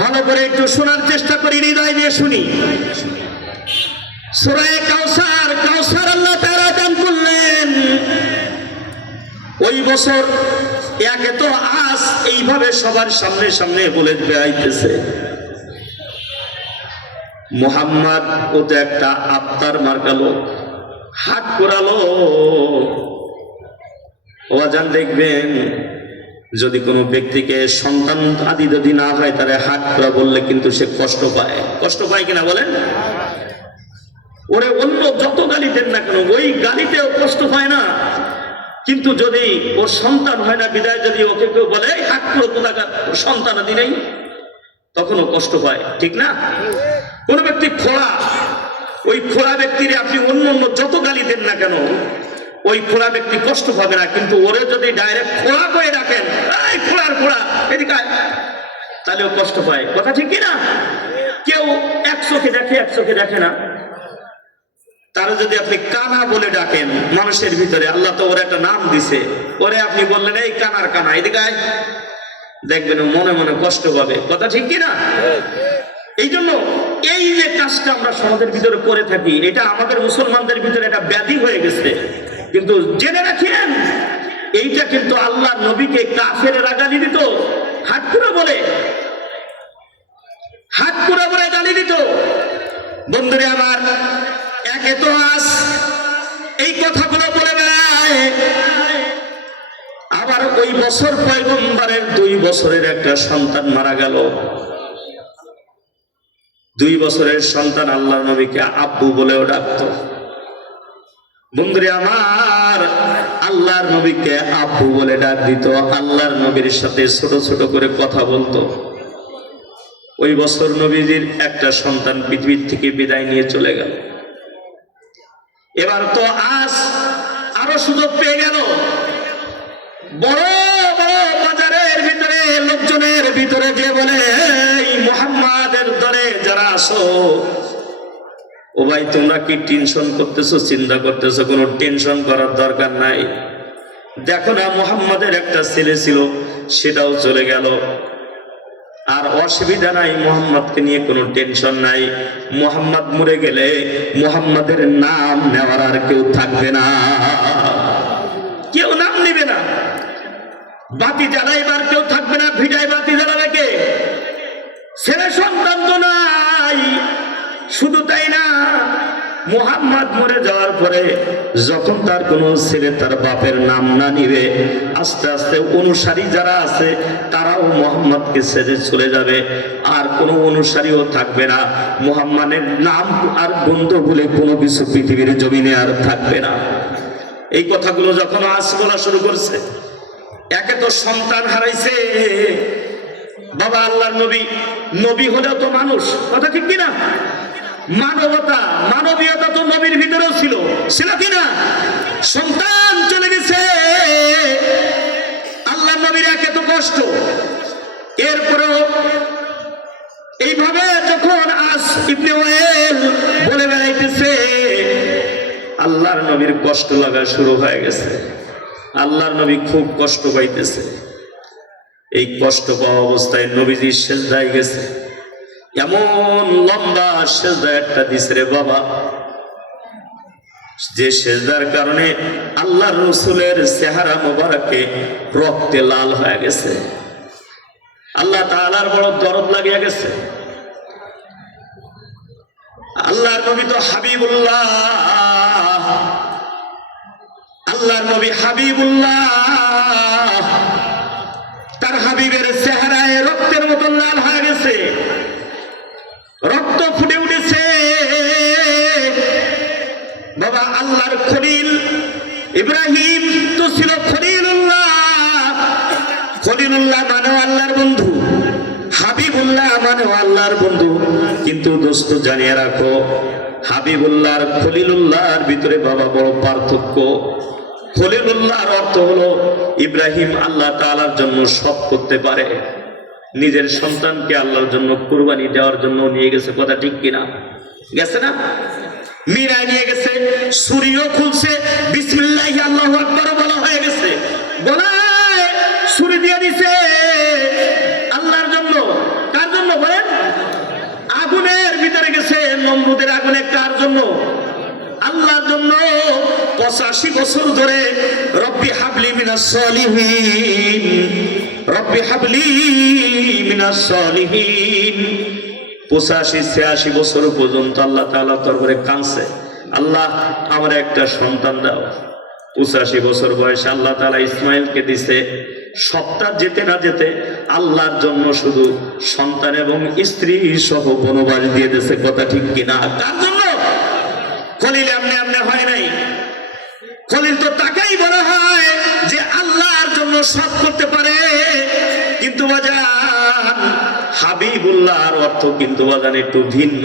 ভালো করে একটু শোনার চেষ্টা করি, হৃদয় দিয়ে শুনি। সূরা কাউসার, কাউসার আল্লাহ তাআলা দান করলেন। ওই বছর একে তো আস এইভাবে সবার সামনে সামনে বলে বেড়াইতেছে, মুহাম্মদ ও তো একটা আফতার মার্কালো, হাত করালো। ওয়াজান দেখবেন, যদি কোনো ব্যক্তিকে সন্তান আদি যদি না হয়, তারে হাত করা বললে কিন্তু সে কষ্ট পায়। কষ্ট পায় কিনা বলেন? ওরে অন্য যত গালি দেন না কেন, ওই গালিতেও কষ্ট পায় না। কিন্তু যদি ওর সন্তান হয় না বিদায়, যদি ওকে কেউ বলে হাত করো, কোথাকার সন্তান আদি নেই, তখনও কষ্ট পায়, ঠিক না? কোন ব্যক্তি খোড়া, ওই খোড়া ব্যক্তির আপনি অন্য অন্য যত গালি দেন না কেন, ওই খোড়া ব্যক্তি কষ্ট পাবে না। কিন্তু ওরে যদি ডাইরেক্ট খোড়া করে ডাকেন, এই খোড়ার খোড়া এদিকে, তাহলেও কষ্ট পায়। কথা ঠিক কিনা? কেউ এক চোখে দেখে, এক চোখে দেখে না। তারা যদি আপনি কানা বলে ডাকেন, মানুষের ভিতরে আল্লাহ তো ওর একটা নাম দিছে, ওরে আপনি বললেন এই কানার কানা, এদিকে দেখবেন মনে মনে কষ্ট পাবে। কথা ঠিক কিনা? এই জন্য এই যে কাজটা আমরা সমাজের ভিতরে করে থাকি, এটা আমাদের মুসলমানদের ভিতরে একটা ব্যাধি হয়ে গেছে। কিন্তু জেনে রাখেন, এইটা কিন্তু আল্লাহ নবীকে কাফেরেরা গালি দিত, হাত করে বলে। বন্ধুরে আমার, একে তো আজ এই কথাগুলো বলে বেড়ায়, আবার ওই বছর পয়গম্বরের 2 বছরের একটা সন্তান মারা গেল। 2 বছরের সন্তান আল্লাহর নবীকে আব্বু বলেও ডাকতো। বন্ধুরে আমার, আল্লাহর নবীকে আব্বু বলে ডাক দিত, আল্লাহর নবীর সাথে ছোট ছোট করে কথা বলতো। ওই বছর নবীজির একটা সন্তান পৃথিবীর থেকে বিদায় নিয়ে চলে গেল। এবার তো আজ আরো সুযোগ পেয়ে গেল। বড় বড় বাজারের ভিতরে লোকজনের ভিতরে যে বলে, এই মুহাম্মাদের দলে যারা আসো, ও ভাই তোমরা কি টেনশন করতেছো, চিন্তা করতেছো? কোনো টেনশন করার দরকার নাই। দেখো না, মুহাম্মাদের একটা ছেলে ছিল, সেটাও চলে গেল। আর অসুবিধা নাই, মুহাম্মদকে নিয়ে কোনো টেনশন নাই। মুহাম্মদ মরে গেলে মুহাম্মাদের নাম নেওয়ার আর কেউ থাকবে না, কেউ নাম নেবে না। বাতি জ্বালাইবার কেউ থাকবে না, ভিড়ায় বাতি জ্বালাবে কে? ছেলে সন্তান তো নাই। শুধু তাই না, মুহাম্মদ মরে যাওয়ার পরে যখন তার কোনো ছেলে তার বাপের নাম না নিবে, আস্তে আস্তে অনুসারী যারা আছে তারাও মুহাম্মদকে ছেড়ে চলে যাবে, আর কোনো অনুসারীও থাকবে না। মুহাম্মাদের নাম আর গন্ধ বলে কোনো কিছু পৃথিবীর জমিনে আর থাকবে না। এই কথাগুলো যখন আজ বলা শুরু করছে, একে তো সন্তান হারাইছে বাবা আল্লাহর নবী, নবী হলেও তো মানুষ, কথা ঠিক কিনা? মানবতা, মানবীয়তা তো নবীর ভিতরেও ছিল, ছিল কিনা? সন্তান চলে গেছে, আল্লাহ নবীর একে তো কষ্ট। এরপরেও এইভাবে যখন আজ ইবনে ওয়াইল বলে বেড়াইতেছে, আল্লাহর নবীর কষ্ট লাগা শুরু হয়ে গেছে। আল্লাহর নবী খুব কষ্ট পাইতেছে। এই কষ্ট পাওয়া অবস্থায় নবীজি সেজদায় গেছে। এমন লম্বা সেজদা একটা দিছে রে বাবা, যে সেজদার কারণে আল্লাহর রাসূলের চেহারা মোবারকে রক্তে লাল হয়ে গেছে। আল্লাহ তাআলার বড় দরদ লাগিয়া গেছে। আল্লাহর নবী তো হাবিবুল্লাহ, আল্লাহর নবী হাবিবুল্লাহ, তার হাবিবের চেহারায় রক্তের মতো লাল হয়ে গেছে, রক্ত ফুটে উঠেছে। বাবা আল্লাহর খলিল ইব্রাহিম তো ছিল খলিলুল্লাহ, খলিলুল্লাহ মানে আল্লাহর বন্ধু, হাবিবুল্লাহ মানে আল্লাহর বন্ধু। কিন্তু দোস্ত জানিয়ে রাখো, হাবিবুল্লাহ আর খলিলুল্লাহর ভিতরে বাবা বড় পার্থক্য। খলিলুল্লাহর অর্থ হলো ইব্রাহিম আল্লাহ তাআলার জন্য সব করতে পারে, নিজের সন্তানকে আল্লাহর জন্য কুরবানি দেওয়ার জন্য নিয়ে গেছে, কথা ঠিক কিনা? গেছে না? মীরা নিয়ে গেছে, সূর্য খুলছে, বিসমিল্লাহ আল্লাহু আকবার বলা হয়ে গেছে, বলায় সূর্য দিয়ে দিছে আল্লাহর জন্য। কার জন্য বলেন? আগুনের ভিতরে গেছে, নমরুদের আগুনে, কার জন্য? আল্লাহর জন্য। 85 বছর ধরে রব্বি হাবলি মিনাস সলিহিন, রব্বি হাবলি মিনাস সলিহিন, 85-86 বছর পর্যন্ত আল্লাহ তাআলা দরবারে কাঁদছে, আল্লাহ আমার একটা সন্তান দাও। 85 বছর বয়সে আল্লাহ তাআলা ইসমাইলকে দিছে। সপ্তাহ যেতে না যেতে আল্লাহর জন্য শুধু সন্তান এবং স্ত্রী সহ বনবাস দিয়ে দিয়েছে, কথা ঠিক কিনা? তার জন্য খলিল এমনি এমনি হয় নাই। খলিল তো তাকেই বলা হয় যে আল্লাহর জন্য সব করতে পারে। কিন্তু বাজান, হাবিবুল্লাহর অর্থ কিন্তু বাজান একটু ভিন্ন,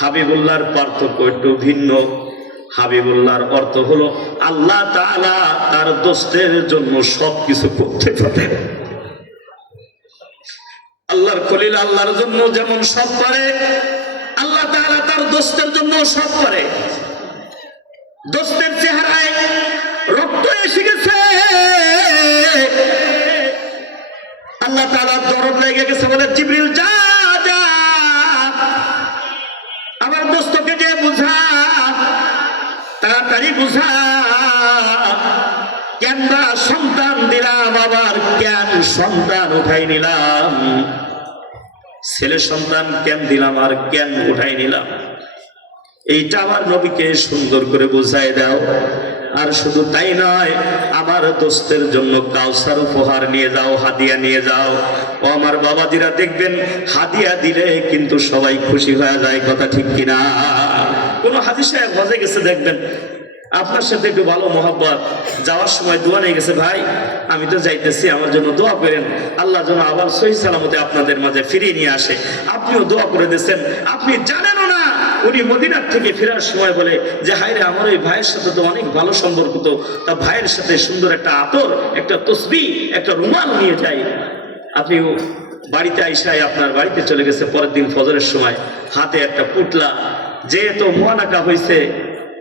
হাবিবুল্লাহর পার্থক্য একটু ভিন্ন। হাবিবুল্লাহর অর্থ হলো আল্লাহ তাআলা তার দোস্তের জন্য সবকিছু করতে পারে। আল্লাহর খলিল আল্লাহর জন্য যেমন সব করে, আল্লাহ তাআলা তার দোস্তের জন্য সব করে। দোস্তের চেহারায় রক্ত এসে গেছে, আল্লাহ তাআলা দরদ লেগে গেছে, বলে জিবরিল যা যা আমার দোস্তকে যে বুঝা, তাড়াতাড়ি বুঝা, কেন সন্তান দিলাম, আবার কেন সন্তান উঠাই নিলাম, ছেলে সন্তান কেন দিলাম আর কেন উঠাই নিলাম। এইটা আমার নবীকে সুন্দর করে বুঝাই দাও। আর শুধু তাই নয়, আমার দোস্তের জন্য কাউসার উপহার নিয়ে যাও, হাদিয়া নিয়ে যাও। ও আমার বাবাজিরা, দেখবেন হাদিয়া দিলে কিন্তু সবাই খুশি হয়ে যায়, কথা ঠিক কিনা? কোন হাজি সাহেব হজে গেছে, দেখবেন আপনার সাথে একটু ভালো মহব্বত, যাওয়ার সময় দোয়া নিয়ে গেছে, ভাই আমি তো যাইতেছি, আমার জন্য দোয়া করেন, আল্লাহ যেন আবার সহি সালামতে আপনাদের মাঝে ফিরিয়ে নিয়ে আসে। আপনিও দোয়া করে দিয়েছেন, আপনি জানেনও না উনি মদিনার থেকে ফেরার সময় বলে যে হায়রে, আমার ওই ভাইয়ের সাথে তো অনেক ভালো সম্পর্ক, তো তা ভাইয়ের সাথে সুন্দর একটা আতর, একটা তসবিহ, একটা রুমাল নিয়ে যাই। আপনি বাড়িতে আইসায় আপনার বাড়িতে চলে গেছে, পরের দিন ফজরের সময় হাতে একটা পুটলা, যেহেতু মোয়ানাকা হয়েছে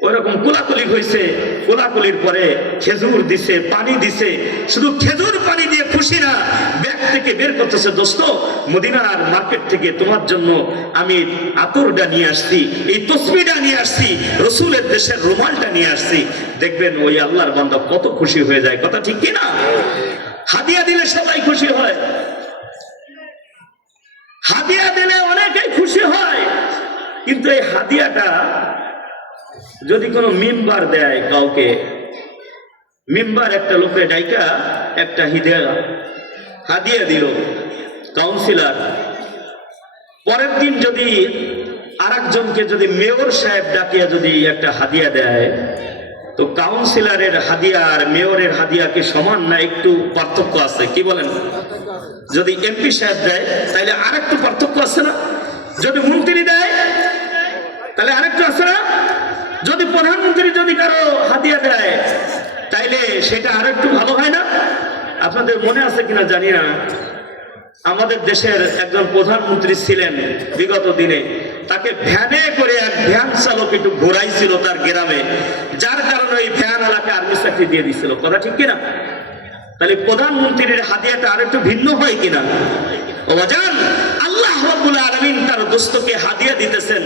ওইরকম কোলাকুলি হয়েছে, কোলাকুলির পরে খেজুর দিছে, পানি দিছে, শুধু খেজুর পানি দিয়ে খুশি না, ব্যাগ থেকে বের করতেছে, দোস্ত মদিনার মার্কেট থেকে তোমার জন্য আমি আতরটা নিয়ে আসছি, এই তসবিহটা নিয়ে আসছি, রসুলের দেশের রুমালটা নিয়ে আসছি। দেখবেন ওই আল্লাহর বান্দা কত খুশি হয়ে যায়, কথা ঠিক কিনা? হাদিয়া দিলে সবাই খুশি হয়, হাদিয়া দিলে অনেকেই খুশি হয়। কিন্তু এই হাদিয়াটা যদি কোনো মেম্বার দেয় কাউকে, মেম্বার একটা লোকের ডাইকা একটা হাদিয়া দিল, কাউন্সিলর, পরের দিন যদি আরেকজনকে যদি মেয়র সাহেব ডাকিয়া যদি একটা হাদিয়া দেয়, তো কাউন্সিলরের হাদিয়া আর মেয়রের হাদিয়া কি সমান না? একটু পার্থক্য আছে, কি বলেন? যদি এমপি সাহেব দেয় তাহলে আরেকটু পার্থক্য আছে না? যদি মন্ত্রী দেয় তাহলে আরেকটু আছে না? যদি প্রধানমন্ত্রী যদি কারো হাদিয়া দেয় তাইলে সেটা আরেকটু ভালো হয় না? আপনাদের মনে আছে কিনা জানি না, আমাদের দেশের একজন প্রধানমন্ত্রী ছিলেন বিগত দিনে, তাকে ভ্যানে করে এক ভ্যান চালক একটু ঘোরাইছিল তার গ্রামে, যার কারণে ওই ভ্যান আলাকে আর্মি চাকরি দিয়ে দিছিল, কথা ঠিক কিনা? তাহলে প্রধানমন্ত্রীর হাদিয়াটা আরেকটু ভিন্ন হয় কিনা? ওয়াজান আল্লাহ রাব্বুল আলামিন তার দোস্তকে হাদিয়া দিতেছেন,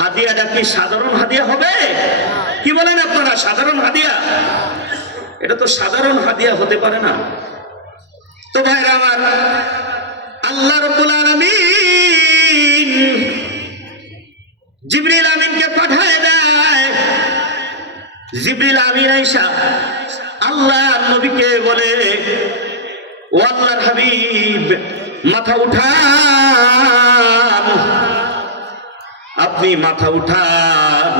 হাদিয়াটা কি সাধারণ হাদিয়া হবে? কি বলেন আপনারা, সাধারণ হাদিয়া? এটা তো সাধারণ হাদিয়া হতে পারে না। তো ভাইরা আমার, আল্লাহ রাব্বুল আলামিন জিবরিল আমিনকে পাঠায় দেয়। জিবরিল আমিন আয়েশা আল্লাহর নবীকে বলে, ও আল্লাহর হাবিব, মাথা উঠান, আপনি মাথা উঠান।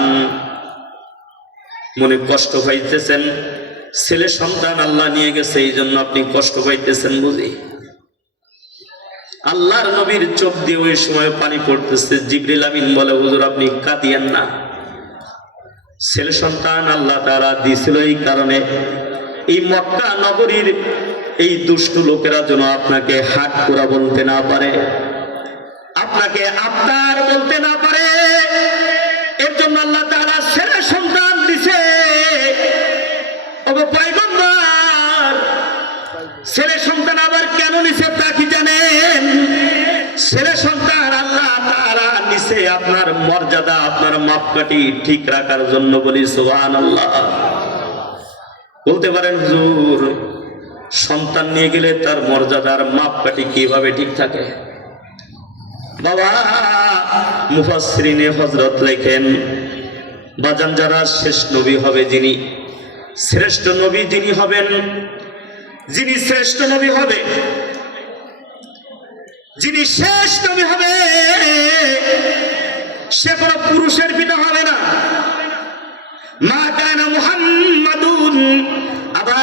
মনে কষ্ট পাইতেছেন, ছেলে সন্তান আল্লাহ নিয়ে গেছে, এই জন্য আপনি কষ্ট পাইতেছেন বুঝি। আল্লাহর নবীর চোখ দিয়ে ওই সময় পানি পড়তেছে। জিবরিল আমিন বলে, হুজুর আপনি কাঁদিয়েন না, ছেলে সন্তান আল্লাহ তাআলা দিয়েছিল এই কারণে, এই মক্কা নগরীর এই দুষ্ট লোকেরা যেন আপনাকে হাট করা বলতে না পারে, আপনাকে আত্মার বলতে না পারে, এর জন্য আল্লাহ তাআলা ছেলে সন্তান দিছে। ওগো পয়গম্বর, ছেলে সন্তান আবার কেন নিছে তা কি জানেন? ছেলে সন্তান আল্লাহ তাআলা নিছে আপনার মর্যাদা, আপনার মাপকাঠি ঠিক রাখার জন্য। বলি সুবহানাল্লাহ। বলতে পারেন হুজুর, সন্তান নিয়ে গেলে তার মর্যাদার মাপকাঠি কিভাবে ঠিক থাকে? বাবা মুফাসসিরিনে হযরত লেখেন, বাজান যারা শেষ নবী হবে, যিনি শ্রেষ্ঠ নবী যিনি হবেন, যিনি শ্রেষ্ঠ নবী হবে, যিনি শেষ নবী হবে, সে কোনো পুরুষের পিতা হবে না। মা কানা মুহাম্মাদুন আবা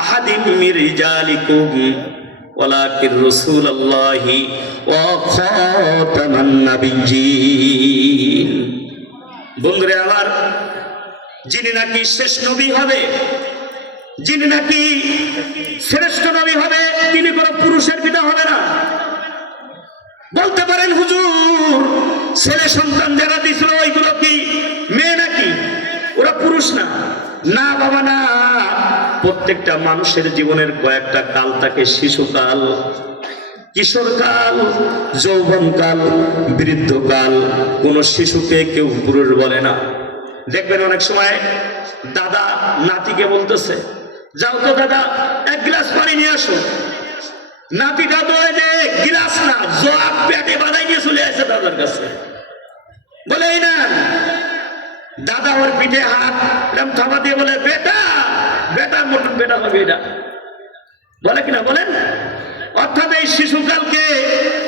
আহাদিম মির রিজালিকুম ওয়ালাকিন রাসূলুল্লাহি ওয়া খাতামান নাবিয়্যিন। বন্ধুরা আমার, যিনি নাকি শেষ নবী হবে, যিনি নাকি শ্রেষ্ঠ নবী হবে, তিনি কোনো পুরুষের পিতা হবে না। বলতে পারেন হুজুর, ছেলে সন্তান যারা দিছিল ওইগুলো কি মেয়ে নাকি? ওরা পুরুষ না? না বাবা না, প্রত্যেকটা মানুষের জীবনের কয়েকটা কাল থাকে, শিশুকাল, কিশোরকাল, যৌবনকাল, বৃদ্ধকাল। কোন শিশুকে কেউ পুরুষ বলে না। দেখবেন অনেক সময় দাদা নাতিকে বলতেছে, যাও তো দাদা এক গ্লাস পানি নিয়ে আসো। নাতিটা তো যে গ্লাস না, জগ পেটে বাঁধাই নিয়ে চলে আসে দাদার কাছে। বলে এই না, দাদা ওর পিঠে হাত এরকম থাবা দিয়ে বলে বেটা, বেটার মতন বেটা হবে এটা, বলে কিনা বলেন? অর্থাৎ এই শিশুকালকে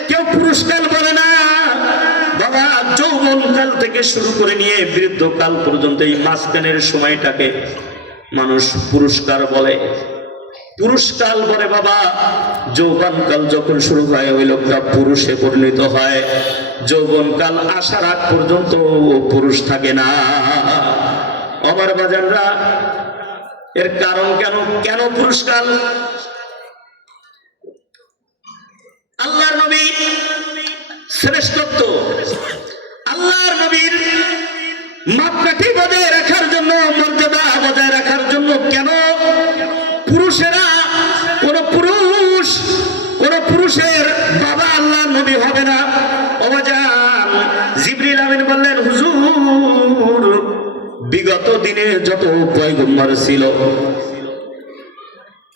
কেউ পুরুষকাল বলে না বাবা। যৌবনকাল থেকে শুরু করে নিয়ে বৃদ্ধকাল পর্যন্ত এই মাঝখানের সময়টাকে মানুষ পুরস্কার বলে, পুরস্কার বলে বাবা। যৌবনকাল যখন শুরু হয় ওই লোকটা পুরুষে পরিণত হয়, যৌবনকাল আসার আগ পর্যন্ত ও পুরুষ থাকে না। আমার বাজানরা, এর কারণ কেন? কেন পুরস্কার? আল্লাহর নবী শ্রেষ্ঠত্ব, আল্লাহর নবীর মাপকাঠি বজায় রাখার জন্য, মর্যাদা বজায় রাখার জন্য কেন পুরুষেরা, কোন পুরুষের বাবা আল্লাহর নবী হবে না? ওবাজান জিবরিল আমিন বললেন, হুজুর বিগত দিনে যত পয়গম্বর ছিল,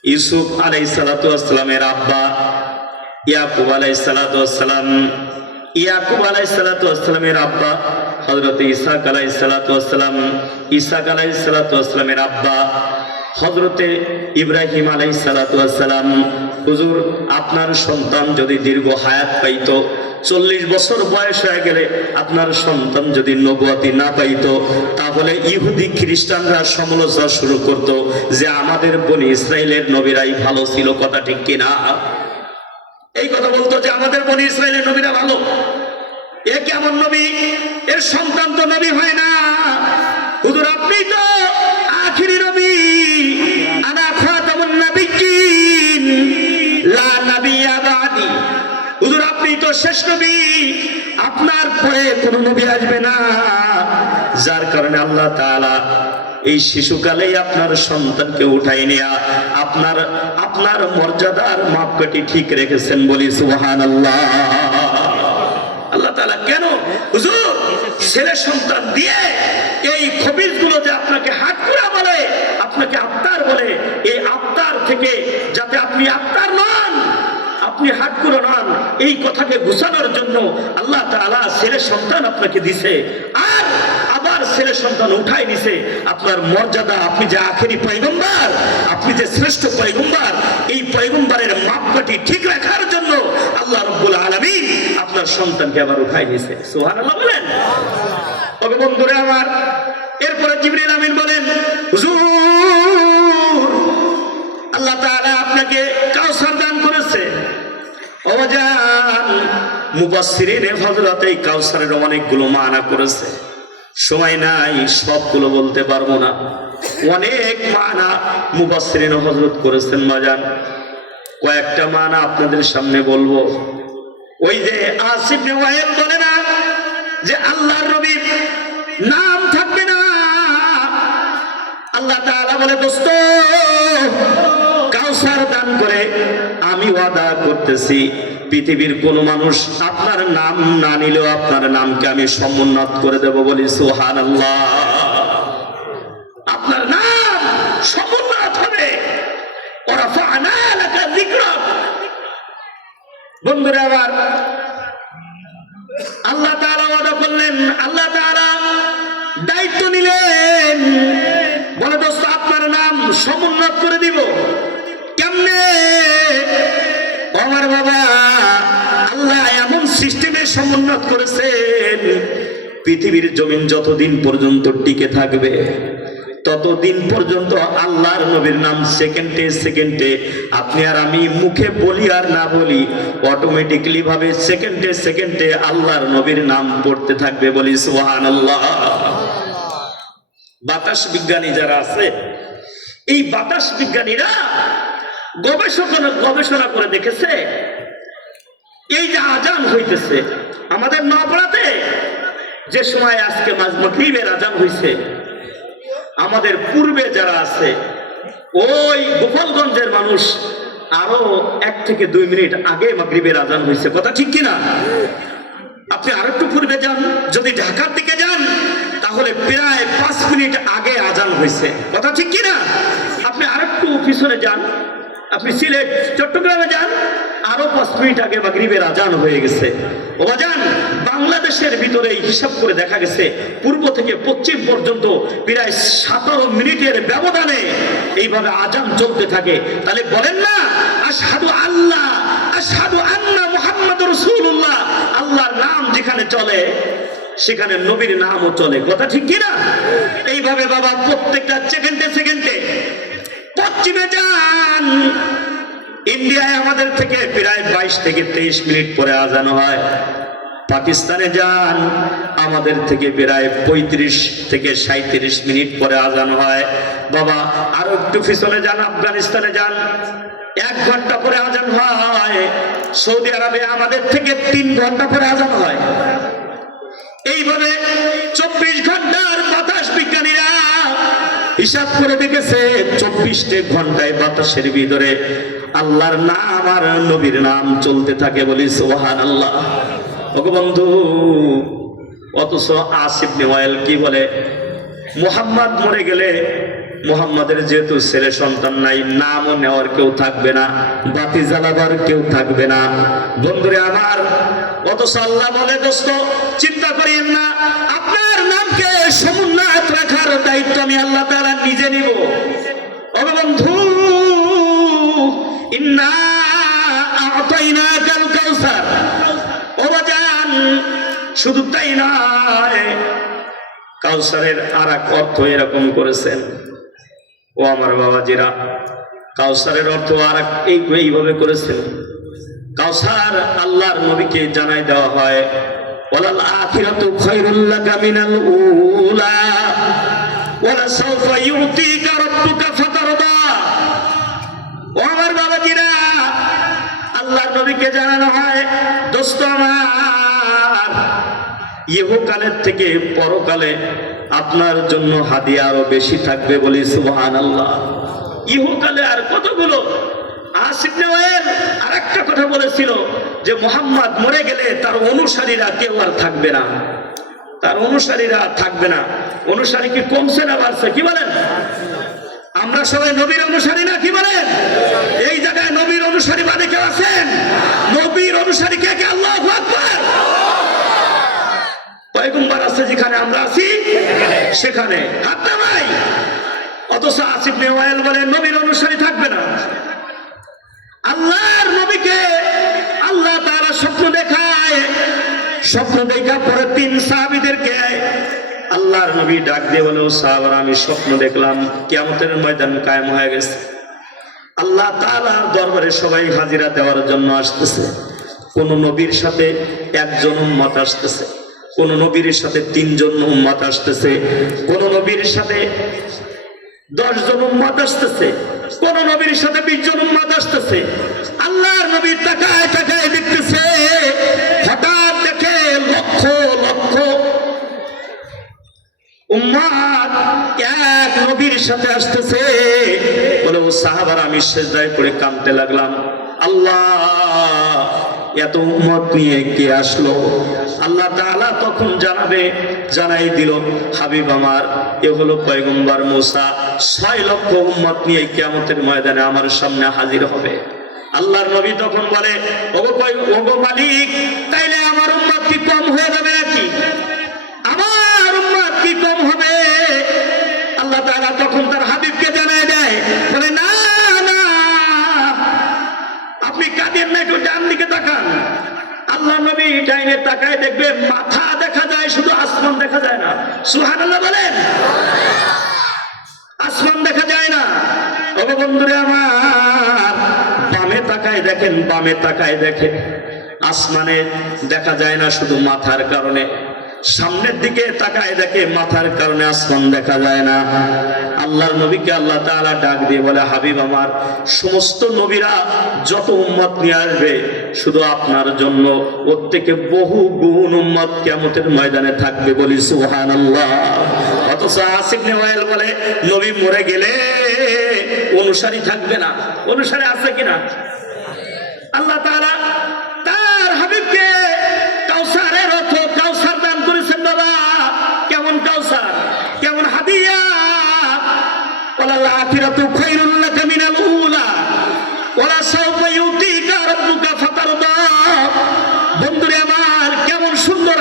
ইউসুফ আলাইহিস সালাতু ওয়াস সালামের আব্বা ইয়াকুব আলাইহিস সালাতু ওয়াস সালাম, ইয়াকুব আলাইহিস সালাতু ওয়াস সালামের আব্বা হযরত ইসহাক আলাইহিস সালাতু ওয়াস সালাম, ইসহাক আলাইহিস সালাতু ওয়াস সালামের আব্বা হযরতে ইব্রাহিম আলাইহিস সালাতু ওয়াস সালাম। হুজুর আপনার সন্তান যদি দীর্ঘ হায়াত পাইতো, 40 বছর বয়স হয়ে গেলে আপনার সন্তান যদি নবুয়তি না পাইতো, তাহলে ইহুদি খ্রিস্টানরা সমালোচনা শুরু করত যে আমাদের বনি ইসরাইলের নবীরাই ভালো ছিল। কথা ঠিক কিনা? এই কথা বলতো যে আমাদের বনি ইসরাইলের নবীরা ভালো। এ কেমন নবী? এর সন্তান তো নবী হয় না। হুজুর আপনি তো আখিরি নবী, আনা খাতামুন নাবিয়্যিন লা নাবিয়্যা বাদি। হুজুর আপনি তো শেষ নবী, আপনার পরে কোনো নবী আসবে না। যার কারণে আল্লাহ তাআলা এই শিশুকালেই আপনার সন্তানকে উঠাই নেয়া আপনার মর্যাদার মাপকাঠি ঠিক রেখেছেন, বলি সুবহানাল্লাহ। আল্লাহ তাআলা কেন হুজুর ছেলে সন্তান দিয়ে এই খবিজগুলো যে আপনাকে হাতকুড়া বলে, আপনাকে আত্মার বলে, এই আত্মার থেকে যাতে আপনি আত্মার নন, আপনি হাতকুড়া নন, এই কথাকে ঘুষানোর জন্য আল্লাহ তাআলা ছেলে সন্তান আপনাকে দিছে। আর আবার ছেলে সন্তান উঠাই নিছে আপনার মর্যাদা। আপনি যে আখেরি পয়গম্বর, আপনি যে শ্রেষ্ঠ পয়গম্বর, এই পয়গম্বরের মাপকাঠি ঠিক রাখার জন্য আল্লাহ রাব্বুল আলামিন আপনার সন্তানকে আবার উঠাই নিছে। সুবহানাল্লাহ বলেন। ওকে বন্ধুরা আমার, এরপরে জিবরিল আমিন বলেন, হুজুর আল্লাহ তাআলা আপনাকে কাউসার দান করেছে। ওবাজান মুফাসসিরিনে হযরত এই কাউসারের অনেকগুলো মানা করেছে, সময় নাই সবগুলো বলতে পারবো না। অনেক মানা মুফাসসিরিনে হযরত করেছেন বাজান, কয়েকটা মানা আপনাদের সামনে বলবো। ওই যে আসিফ ইবনে ওয়াইল বলে না যে আল্লাহর নবীর নাম থাকবে না, আল্লাহ তাআলা বলে দোস্ত কাউসার দান করে আমি ওয়াদা করতেছি পৃথিবীর কোন মানুষ আপনার নাম না নিলেও আপনার নামকে আমি সমুন্নত করে দেব, বলি সুবহানাল্লাহ। আপনার নাম সমুন্নত হবে। ওয়ারাফা'না লাকা যিকরাক। বন্ধুরা আবার আল্লাহ তাআলা ওয়াদা করলেন, আল্লাহ তাআলা দায়িত্ব নিলেন, বলে দোস্ত আপনার নাম সমুন্নত করে দিব। কেমনে? আমার বাবা আল্লাহ এমন সিস্টেমে সমুন্নত করেছেন, পৃথিবীর জমিন যতদিন পর্যন্ত টিকে থাকবে ততদিন পর্যন্ত আল্লাহর নবীর নাম সেকেন্ডে সেকেন্ডে আপনি আর আমি মুখে বলি আর না বলি অটোমেটিক্যালি ভাবে সেকেন্ডে সেকেন্ডে আল্লাহর নবীর নাম পড়তে থাকবে, বলি সুবহানাল্লাহ। বাতাস বিজ্ঞানী যারা আছে, এই বাতাস বিজ্ঞানীরা গবেষণা করে দেখেছে, এই যে আজান হইতেছে আমাদের নওপাড়াতে, যে সময় আজকে মাগরিবের আজান হইছে, আমাদের পূর্বে যারা আছে ওই গোপালগঞ্জের মানুষ আরো 1 থেকে 2 মিনিট আগে মাগরিবের আজান হইছে। কথা ঠিক কিনা? আপনি আরেকটু পূর্বে যান, যদি ঢাকার দিকে যান তাহলে প্রায় 5 মিনিট আগে আজান হইছে। কথা ঠিক কিনা? আপনি আরেকটু পিছনে যান, আপনি সিলেট চট্টগ্রামে যান, আরো 5 মিনিট আগে মাগরিবের আজান হয়ে গেছে। ওবা যান বাংলাদেশের ভিতরে হিসাব করে দেখা গেছে পূর্ব থেকে পশ্চিম পর্যন্ত প্রায় 17 মিনিটের ব্যবধানে এইভাবে আজান চলতে থাকে। তাহলে বলেন না আশহাদু আল্লাহ আশহাদু আন্না মুহাম্মাদুর রাসূলুল্লাহ, আল্লাহর নাম যেখানে চলে সেখানে নবীর নামও চলে, কথা ঠিক কিনা? এইভাবে বাবা প্রত্যেকটা সেকেন্ডে সেকেন্ডে পশ্চিমে যান, ইন্ডিয়ায় আমাদের থেকে প্রায় 22 থেকে 23 মিনিট পরে আজান হয়। পাকিস্তানে যান, আমাদের থেকে প্রায় 35 থেকে 37 মিনিট পরে আজান হয়। বাবা আরো একটু পিছনে যান, আফগানিস্তানে যান, 1 ঘন্টা পরে আজান হয়। সৌদি আরবে আমাদের থেকে 3 ঘন্টা পরে আজান হয়। এইভাবে 24 ঘন্টার বাতাস বিজ্ঞানীরা হিসাব করে দেখেছে 24 ঘন্টায় বাতাসের ভিতরে আল্লাহর নাম আর নবীর নাম চলতে থাকে, বলি সুবহানাল্লাহ। ওগো বন্ধু, অথচ আসিফ ইবনে ওয়াইল কি বলে, মুহাম্মদ মরে গেলে মুহাম্মাদের যেহেতু ছেলে সন্তান নাই, নামও নেওয়ার কেউ থাকবে না, বাতি জ্বালাবার কেউ থাকবে না। বন্ধুরে আমার, অথচ আল্লাহ বলে দোস্ত চিন্তা করিয়েন না, আপনার নামকে সমুন্নত রাখার দায়িত্ব আমি আল্লাহ তাআলা নিজে নিব। ওগো বন্ধু, ইন্না আ'তাইনাকাল কাউসার, ও বাজান শুধু তাই নয়, কাউসারের আর এক অর্থ এরকম করেছেন। ও আমার বাবাজিরা, কাউসারের অর্থ আর এইভাবে করেছেন। কাউসার আল্লাহর নবীকে জানাই দেওয়া হয়, ওয়ালাল আখিরাতু খায়রুল লাকা মিনাল উলা ওয়ালা সাওফা ইউতিকা রাব্বুকা ফাতারদা। ও আমার বাবাজিরা, আল্লাহর নবীকে জানানো হয়, দোস্ত আমার, ইহকালের থেকে পরকালে আপনার জন্য হাদিয়া আরো বেশি থাকবে, বলি সুবহানাল্লাহ। ইহকালে আর কতগুলো। আসিফ ইবনে ওয়াইল আরেকটা কথা বলেছিল যে মুহাম্মদ মরে গেলে তার অনুসারীরা কেউ আর থাকবে না, তার অনুসারীরা থাকবে না। অনুসারী কি কমছে না বাড়ছে? কি বলেন? আমরা সবাই নবীর অনুসারী না? কি বলেন? এই জায়গায় নবীর অনুসারী মানে কেউ আছেন? নবীর অনুসারী কে কে? আল্লাহু আকবার। পয়গম্বর আছে যেখানে আমরা আছি সেখানে হাত নামাই। অথচ আসিফ ইবনে ওয়াইল বলে নবীর অনুসারী থাকবে না। আল্লাহর নবীকে আল্লাহ তাআলা স্বপ্ন দেখায়, স্বপ্ন দেখা পরে 3 সাহাবীদেরকে আল্লাহর নবী ডাক দিয়ে বলে, ও সাহাবারা, আমি স্বপ্ন দেখলাম কিয়ামতের ময়দান কায়েম হয়ে গেছে, আল্লাহ তাআলার দরবারে সবাই হাজিরা দেওয়ার জন্য আসতেছে। কোন নবীর সাথে 1 জন উম্মত আসতেছে, কোন নবীর সাথে 3 জন উম্মত আসতেছে, কোন নবীর সাথে 10 জন উম্মত আসতেছে, কোন নবীর সাথে 20 জন উম্মত আসতেছে। আল্লাহর নবী তাকায় তাকায় দেখতেছে, হঠাৎ দেখে লক্ষ লক্ষ উম্মত এক নবীর সাথে আসতেছে। বলে, ও সাহাবারা, আমি সিজদায় পড়ে কাঁদতে লাগলাম, আল্লাহ এত উম্মত নিয়ে কে আসলো? আল্লাহ তাআলা তখন জানাই দিল, হাবিব আমার, এ হলো পয়গম্বর মুসা, 6 লক্ষ উম্মত নিয়ে কিয়ামতের ময়দানে আমার সামনে হাজির হবে। আল্লাহর নবী তখন বলে, ওগো মালিক, তাইলে আমার উম্মত কি কম হয়ে যাবে নাকি? আমার উম্মত কি কম হবে? আল্লাহ তাআলা তখন তার হাবিবকে জানাই দেয়, বলে, না না, আপনি কাঁদেন না, একটু ডান দিকে তাকান। আল্লাহ নবী ডাইনে তাকায়, দেখবে মাথা দেখা যায়, শুধু আসমান দেখা যায় না। সুবহানাল্লাহ বলেন। আসমান দেখা যায় না। ওগো বন্ধুরে আমার, বামে তাকায় দেখেন, বামে তাকায় দেখেন, আসমানে দেখা যায় না শুধু মাথার কারণে। সামনের দিকে তাকায় দেখে, মাথার কারণে আসমান দেখা যায় না। আল্লাহর নবীকে আল্লাহ তাআলা ডাক দিয়ে বলে, হাবিব আমার, সমস্ত নবীরা যত উম্মত নিয়ে আসবে শুধু আপনার জন্য ওর থেকে বহু গুণ উম্মত কিয়ামতের ময়দানে থাকবে, বলি সুবহানাল্লাহ। অথচ আসিফ ইবনে ওয়াইল বলে, নবী মরে গেলে অনুসারী থাকবে না। অনুসারী আছে কিনা? আল্লাহ তাআলা তার হাবিবকে কাউসারের অর্থ কাউসার দান করেছেন। বাবা, কেমন কাউসার, কেমন হাদিয়া! ওয়ালাল আখিরাতু খায়রুল লাকা মিনাল উলা ওয়ালা সাওফা ইউতিকা রাব্বুকা ফাতারদা। বন্ধুরে আমার, কেমন সুন্দর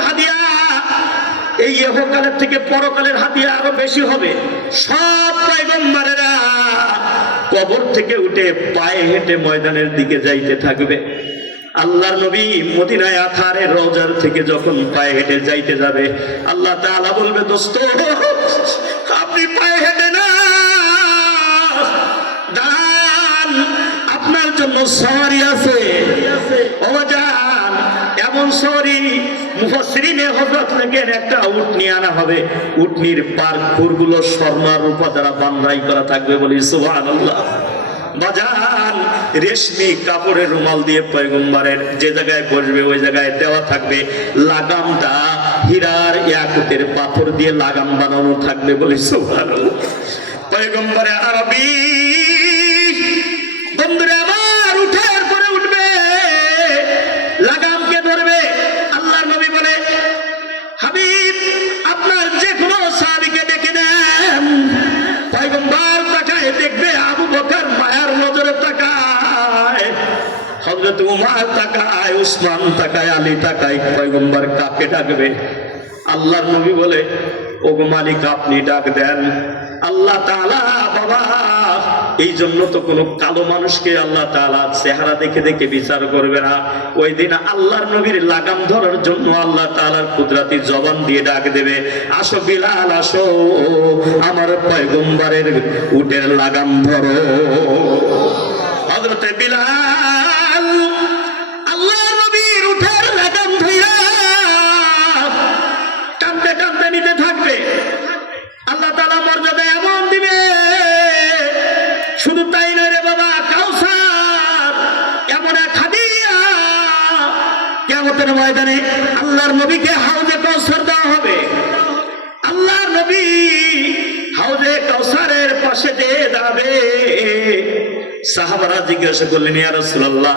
ইহকালের থেকে পরকালের হাদিয়া আরো বেশি হবে। সব পয়গম্বরেরা কবর থেকে উঠে পায়ে হেঁটে ময়দানের দিকে যাইতে থাকবে। আল্লাহর নবী মদিনায় আথারের রওজার থেকে যখন পায়ে হেঁটে যাইতে যাবে, আল্লাহ তাআলা বলবে, দোস্ত আপনি পায়ে হেঁটে না, দাঁড়ান, আপনার জন্য সওয়ারি আছে। ও জান, এমন সওয়ারি মুফাসসিরিনে হযরত লেখেন একটা উট নিয়ে আনা হবে, উটনির পার খুরগুলো স্বর্ণ রূপা দ্বারা বান্ধাই করা থাকবে, বলি সুবহানাল্লাহ। বাজান রেশমি কাপড়ের রুমাল দিয়ে পয়গম্বরের যে জায়গায় বসবে ওই জায়গায় দেওয়া থাকবে লাগামটা হীরার ইয়াকুতের পাথর দিয়ে লাগাম বানানো থাকবে, বলি সুবহানাল্লাহ। পয়গম্বরে আরবি বন্ধুরা আমার উঠার পরে উঠবে, লাগামকে ধরবে। আল্লাহর নবী বলে, হাবিব আপনার যে কোনো সাহাবীকে ডেকে নেন। পয়গম্বর তাকায় দেখবে আবু বকর মায়ার নজরে তাকায়, হযরত উমর তাকায়, উসমান তাকায়, আলী তাকায়। পয়গম্বর কাকে ডাকবে? আল্লাহর নবী বলে, ওগো মালিক আপনি ডাক দেন। আল্লাহ তাআলা বাবা এই জন্য তো কোনো কালো মানুষকে আল্লাহ তাআলা চেহারা দেখে দেখে বিচার করবে না। ওই দিন আল্লাহর নবীর লাগাম ধরার জন্য আল্লাহ তাআলার কুদরতি জবান দিয়ে ডাক দেবে, আসো বিলাল আসো, আমার পয়গম্বরের উটের লাগাম ধরো। হযরতে বিলাল আল্লাহর নবীর উটের লাগাম ধইরা টানতে টানতে নিতে থাকবে। আল্লাহ তাআলা মর্যাদা এমন দিবে, শুধু তাই নয় রে বাবা, কাউসার এমন এক হাদিয়া কিয়ামতের ময়দানে আল্লাহর নবীকে হাউজে কাউসার দেওয়া হবে। আল্লাহর নবী হাউজে কাউসারের পাশে যে দাঁড়াবে, সাহাবারা জিজ্ঞাসা করলেন, ইয়া রাসূলুল্লাহ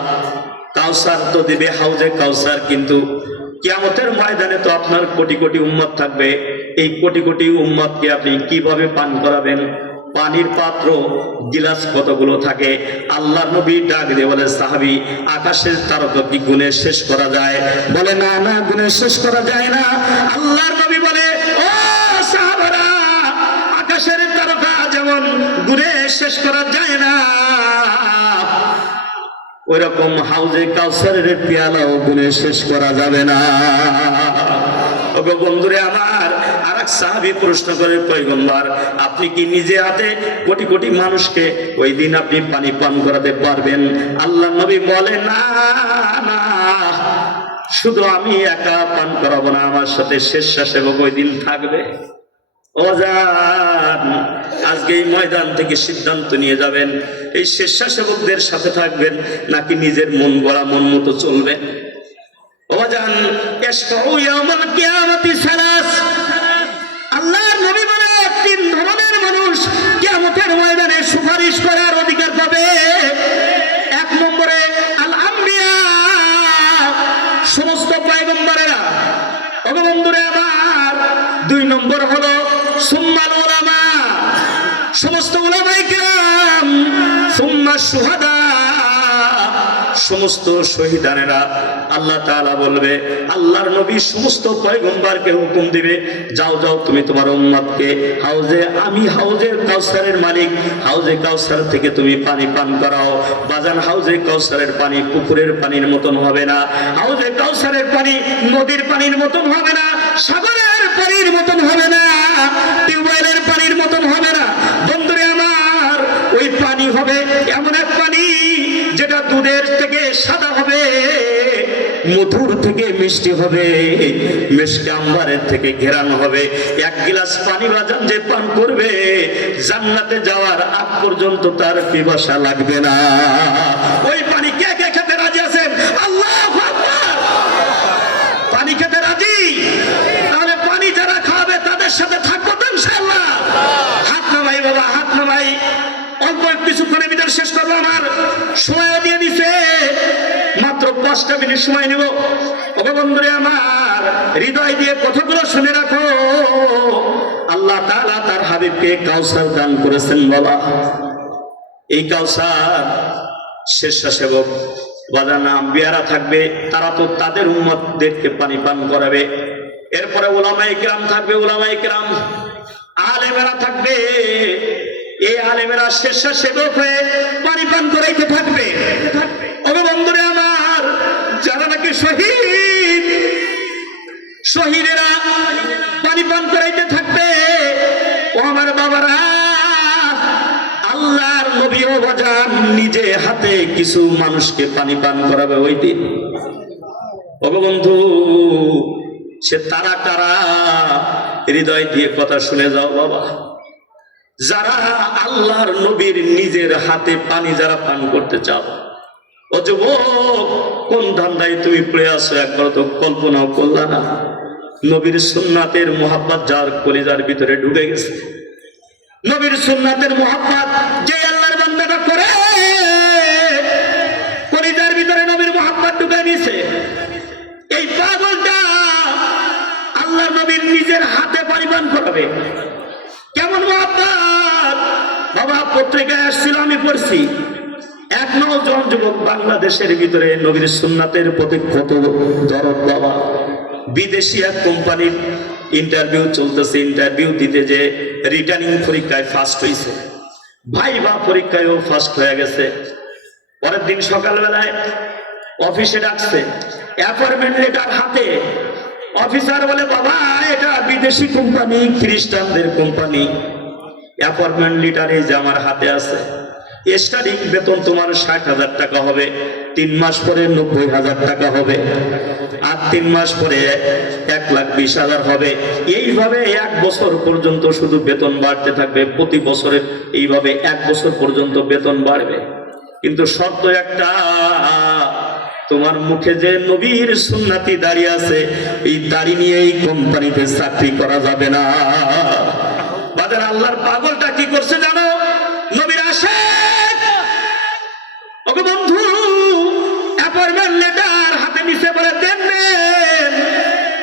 কাউসার তো দিবে হাউজে কাউসার, কিন্তু কিয়ামতের ময়দানে তো আপনার কোটি কোটি উম্মত থাকবে, এই কোটি কোটি উম্মতকে আপনি কিভাবে পান করাবেন? পানির পাত্র গিলাস কতগুলো থাকে? আল্লাহ নবী ডাক দিয়ে বলে, সাহাবী আকাশের তারকা কি গুণে শেষ করা যায়? বলে, না না, গুণে শেষ করা যায় না। আল্লাহর নবী বলে, ও সাহাবারা, আকাশের তারকা যেমন গুণে শেষ করা যায় না, ওইরকম হাউজে কাউসারের পেয়ালাও গুণে শেষ করা যাবে না। ওগো বন্ধুরে আমার, আরেক সাহাবী প্রশ্ন করে, পয়গম্বর আপনি কি নিজে হাতে কোটি কোটি মানুষকে ওই দিন আপনি পানি পান করাতে পারবেন? আল্লাহ নবী বলে, না না, শুধু আমি একা পান করাবো না, আমার সাথে স্বেচ্ছাসেবক ওই দিন থাকবে। ওজান আজকে এই ময়দান থেকে সিদ্ধান্ত নিয়ে যাবেন, এই স্বেচ্ছাসেবকদের সাথে থাকবেন নাকি নিজের মন গড়া মন মতো চলবেন? ওজান ইশফাউ ইয়াউমাল কিয়ামাতি সালাস, আল্লাহর নবী বলে তিন ধরনের মানুষ কিয়ামতের ময়দানে সুপারিশ করার অধিকার পাবে। এক নম্বরে আল আম্বিয়া, সমস্ত পয়গম্বরেরা। ওগো বন্ধুরে আমার, দুই নম্বর হলো সুম্মাল উলামা, সমস্ত উলামায়ে কিরাম, সুম্মা শুহাদা, সমস্ত শহীদানেরা। আল্লাহ তাআলা বলবে, আল্লাহর নবী সমস্ত পয়গম্বরকে হুকুম দিবে, যাও যাও তুমি তোমার উম্মতকে হাউজে, আমি হাউজে কাউসারের মালিক, হাউজে কাউসার থেকে তুমি পানি পান করাও। বাজান হাউজে কাউসারের পানি পুকুরের পানির মতন হবে না, হাউজে কাউসারের পানি নদীর পানির মতন হবে না, সাগরের পানির মতন হবে না, টিউবওয়েলের পানির মতন হবে না। বন্ধুরে আমার, ওই পানি হবে এমন এক পানি যেটা দুধের থেকে সাদা হবে, মধুর থেকে মিষ্টি হবে, মিষ্টি আম্বারের থেকে ঘেরানো হবে। এক গ্লাস পানি বাজান যে পান করবে, জান্নাতে যাওয়ার আগ পর্যন্ত তার পিপাসা লাগবে না। ওই পানি কে কে খেতে রাজি আছেন? আল্লাহু আকবার। পানি খেতে রাজি? তাহলে পানি যারা খাবে তাদের সাথে থাকবো তো ইনশাআল্লাহ। হাত নামাই বাবা, হাত নামাই। অল্প কিছুক্ষণের ভিতরে শেষ করবো, আমার সময় দিয়ে দিছে, মাত্র 5টা মিনিট সময় নেব। ওগো বন্ধুরে আমার, হৃদয় দিয়ে কথাগুলো শুনে রাখো। আল্লাহ তাআলা তার হাবিবকে কাউসার দান করেছেন বাবা। এই কাউসার স্বেচ্ছাসেবক বাজান আম্বিয়ারা থাকবে, তারা তো তাদের উম্মতদেরকে পানি পান করাবে। এরপরে উলামায়ে কিরাম থাকবে, উলামায়ে কিরাম আলেমেরা থাকবে। এই আলেমেরা স্বেচ্ছাসেবক হয়ে পানি পান করাইতে থাকবে। ওগো বন্ধুরে আমার, যারা নাকি শহীদেরা পানি পান করাইতে থাকবে। ও আমার বাবারা, আল্লাহর নবী ও বাজান নিজে হাতে কিছু মানুষকে পানি পান করাবে ওই দিন। ওগো বন্ধু, সে তারা কারা, হৃদয় দিয়ে কথা শুনে যাও বাবা। যারা আল্লাহর নবীর নিজের হাতে পানি যারা পান করতে চাও, ও যুবক, কোন ধান্দায় তুমি পড়ে আসো একবার তো কল্পনাও করলা না। নবীর সুন্নাতের মোহাব্বত যার কলিজার ভিতরে ঢুকে গেছে, নবীর সুন্নাতের মোহাব্বত যে আল্লাহর বান্দাটা করে কলিজার ভিতরে নবীর মোহাব্বত ঢুকে গেছে, এই পাগলটা আল্লাহর নবীর নিজের হাতে পানি পান করাবে। কেমন মোহাব্বত বাবা! পত্রিকায় আসছিল, আমি পড়ছি, এক নওজোয়ান যুবক বাংলাদেশের ভিতরে নবীর সুন্নাতের প্রতি কত দরদ বাবা। বিদেশি এক কোম্পানির ইন্টারভিউ চলতেছে, ইন্টারভিউ দিতে যে রিটার্নিং পরীক্ষায় ফার্স্ট হয়েছে, ভাইবা পরীক্ষায়ও ফার্স্ট হয়ে গেছে। পরের দিন সকালবেলায় অফিসে ডাকছে, অ্যাপয়েন্টমেন্ট লেটার হাতে। অফিসার বলে, বাবা এটা বিদেশি কোম্পানি, খ্রিস্টানদের কোম্পানি, অ্যাপয়েন্টমেন্ট লেটার যে আমার হাতে আছে। স্টার্টিং বেতন তোমার 60,000 টাকা হবে, 3 মাস পরে 90,000 টাকা হবে, আর 3 মাস পরে 1,20,000 হবে। এইভাবে 1 বছর পর্যন্ত শুধু বেতন বাড়তে থাকবে, প্রতি বছরের এইভাবে 1 বছর পর্যন্ত বেতন বাড়বে। কিন্তু শর্ত একটা, তোমার মুখে যে নবীর সুন্নাতি দাঁড়িয়ে আছে, এই দাড়ি নিয়ে এই কোম্পানিতে চাকরি করা যাবে না। বাজার আল্লাহর পাগলটা কি করছে জানো? নবীর আসে, ওকে বন্ধু অ্যাপয়েন্টমেন্ট লেটার হাতে নিচে বলে, দেন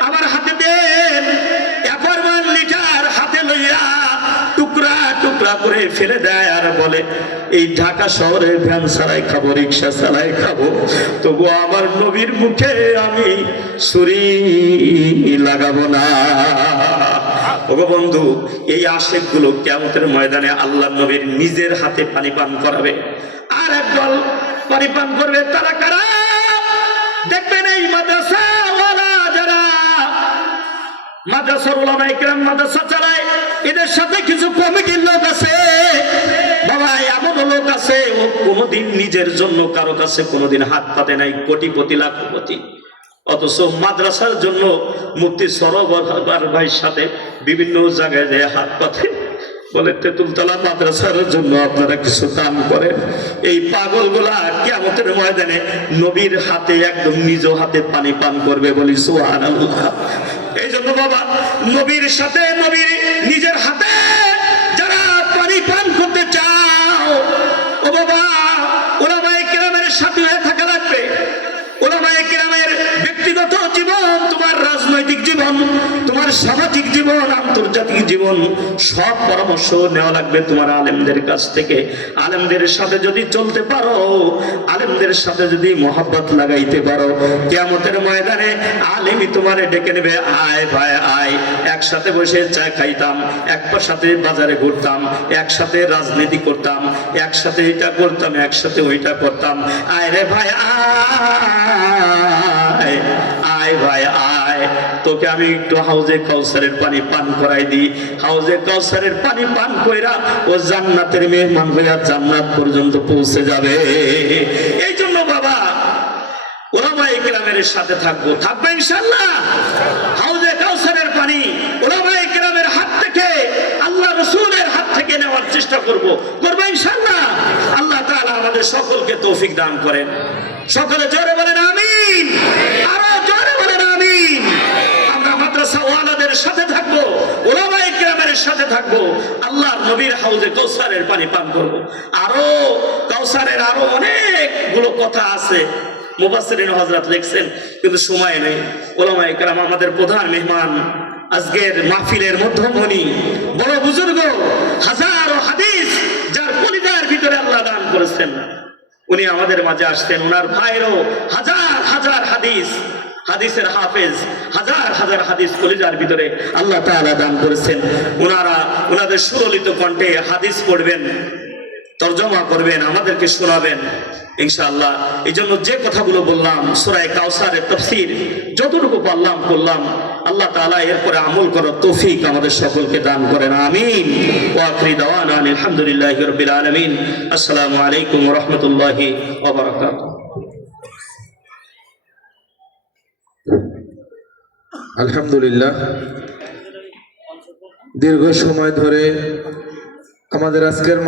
আমার হাতে দেন। অ্যাপয়েন্টমেন্ট লেটার হাতে লইয়া টুকরা টুকরা করে ফেলে দেয় আর বলে, এই ঢাকা শহরে ভ্যান চালাই খাবো, রিক্সা চালাই খাবো, তবু আমার নবীর মুখে আমি ছুরি লাগাবো না। ওগো বন্ধু, এই আশেক গুলো কিয়ামতের ময়দানে আল্লাহ নবীর নিজের হাতে পানি পান করাবে। আর একদল পানি পান করবে, তারা কারা? দেখবেন এই মাদ্রাসাওয়ালা যারা মাদ্রাসার উলামায়ে কিরাম মাদ্রাসা চালায়, এদের সাথে কিছু কমিটির লোক আছে বাবা, এমন লোক আছে ও কোনোদিন নিজের জন্য কারো কাছে কোনোদিন হাত পাতে নাই, কোটিপতি লাখপতি, অথচ মাদ্রাসার জন্য মুফতি সরোয়ার ভাইয়ের সাথে বিভিন্ন জায়গায় যে হাত পাতে, বলে তেঁতুলতলা মাদ্রাসার জন্য আপনারা কিছু দান করেন। এই পাগলগুলা কিয়ামতের ময়দানে নবীর হাতে একদম নিজ হাতে পানি পান করবে, বলি সুবহানাল্লাহ। এই জন্য বাবা, নবীর সাথে নবীর নিজের হাতে যারা পানি পান করতে চাও, ও বাবা উলামায়ে কিরামের সাথে হয়ে থাকা লাগবে। উলামায়ে কিরামের ব্যক্তিগত জীবন, তোমার রাজনৈতিক জীবন, তোমার সামাজিক জীবন, আন্তর্জাতিক জীবন, সব পরামর্শ নেওয়া লাগবে তোমার আলেমদের কাছ থেকে। আলেমদের সাথে যদি চলতে পারো, আলেমদের সাথে যদি মোহাব্বত লাগাইতে পারো, কিয়ামতের ময়দানে আলেমই তোমারে ডেকে নেবে, আয় ভাই আয়, একসাথে বসে চা খাইতাম, একসাথে বাজারে ঘুরতাম, একসাথে রাজনীতি করতাম, একসাথে এটা করতাম, একসাথে ওইটা করতাম, আয় রে ভাই আয়, আয় ভাই আয়, তোকে আমি একটু হাউজে কাউসারের পানি পান করাই দিই। হাউজে কাউসারের পানি পান কইরা ও জান্নাতের মেহমান হইয়া জান্নাত পর্যন্ত পৌঁছে যাবে। এই জন্য বাবা উলামায়ে কিরামের সাথে থাকবো ইনশাআল্লাহ। হাউজে কাউসারের পানি উলামায়ে কিরামের হাত থেকে, আল্লাহ রাসূলের হাত থেকে নেওয়ার চেষ্টা করব ইনশাআল্লাহ। আল্লাহ তাআলা আমাদের সকলকে তৌফিক দান করেন। সকলে জোরে বলেন আমিন, আরো জোরে বলেন আমিন। আমরা মাদ্রাসাওয়ালাদের সাথে থাকবো, উলামায়ে কিরামের সাথে থাকবো, আল্লাহর নবীর হাউজে কাউসারের পানি পান করব। আরো কাউসারের আরো অনেকগুলো কথা আছে, মুফাসসিরিন হযরত লিখছেন, কিন্তু সময় নেই। উলামায়ে কিরাম আমাদের প্রধান মেহমান, আজকের মাহফিলের মধ্যমণি, বড় বুজুর্গ, হাজারো হাদিস যার কলিজার ভিতরে আল্লাহ দান করেছেন, উনি আমাদের মাঝে আসতেন। ওনার ভাইয়েরও হাজার হাজার হাদিস, হাদিসের হাফেজ, হাজার হাজার হাদিস কলিজার ভিতরে আল্লাহ তাআলা দান করেছেন। ওনাদের সুললিত কণ্ঠে হাদিস পড়বেন, তরজমা করবেন, আমাদেরকে শোনাবেন ইনশাআল্লাহ। এই জন্য যে কথাগুলো বললাম, সূরা কাউসারের তাফসীর যতটুকু পারলাম করলাম, আল্লাহ তাআলা এরপরে আমল করার তৌফিক আমাদের সকলকে দান করেন, আমিন। ওয়া আখিরি দাওয়ানা আলহামদুলিল্লাহি রাব্বিল আলামিন। আসসালামু আলাইকুম ওয়া রাহমাতুল্লাহি ওয়া বারাকাতুহু। আলহামদুলিল্লাহ, দীর্ঘ সময় ধরে আমাদের আজকের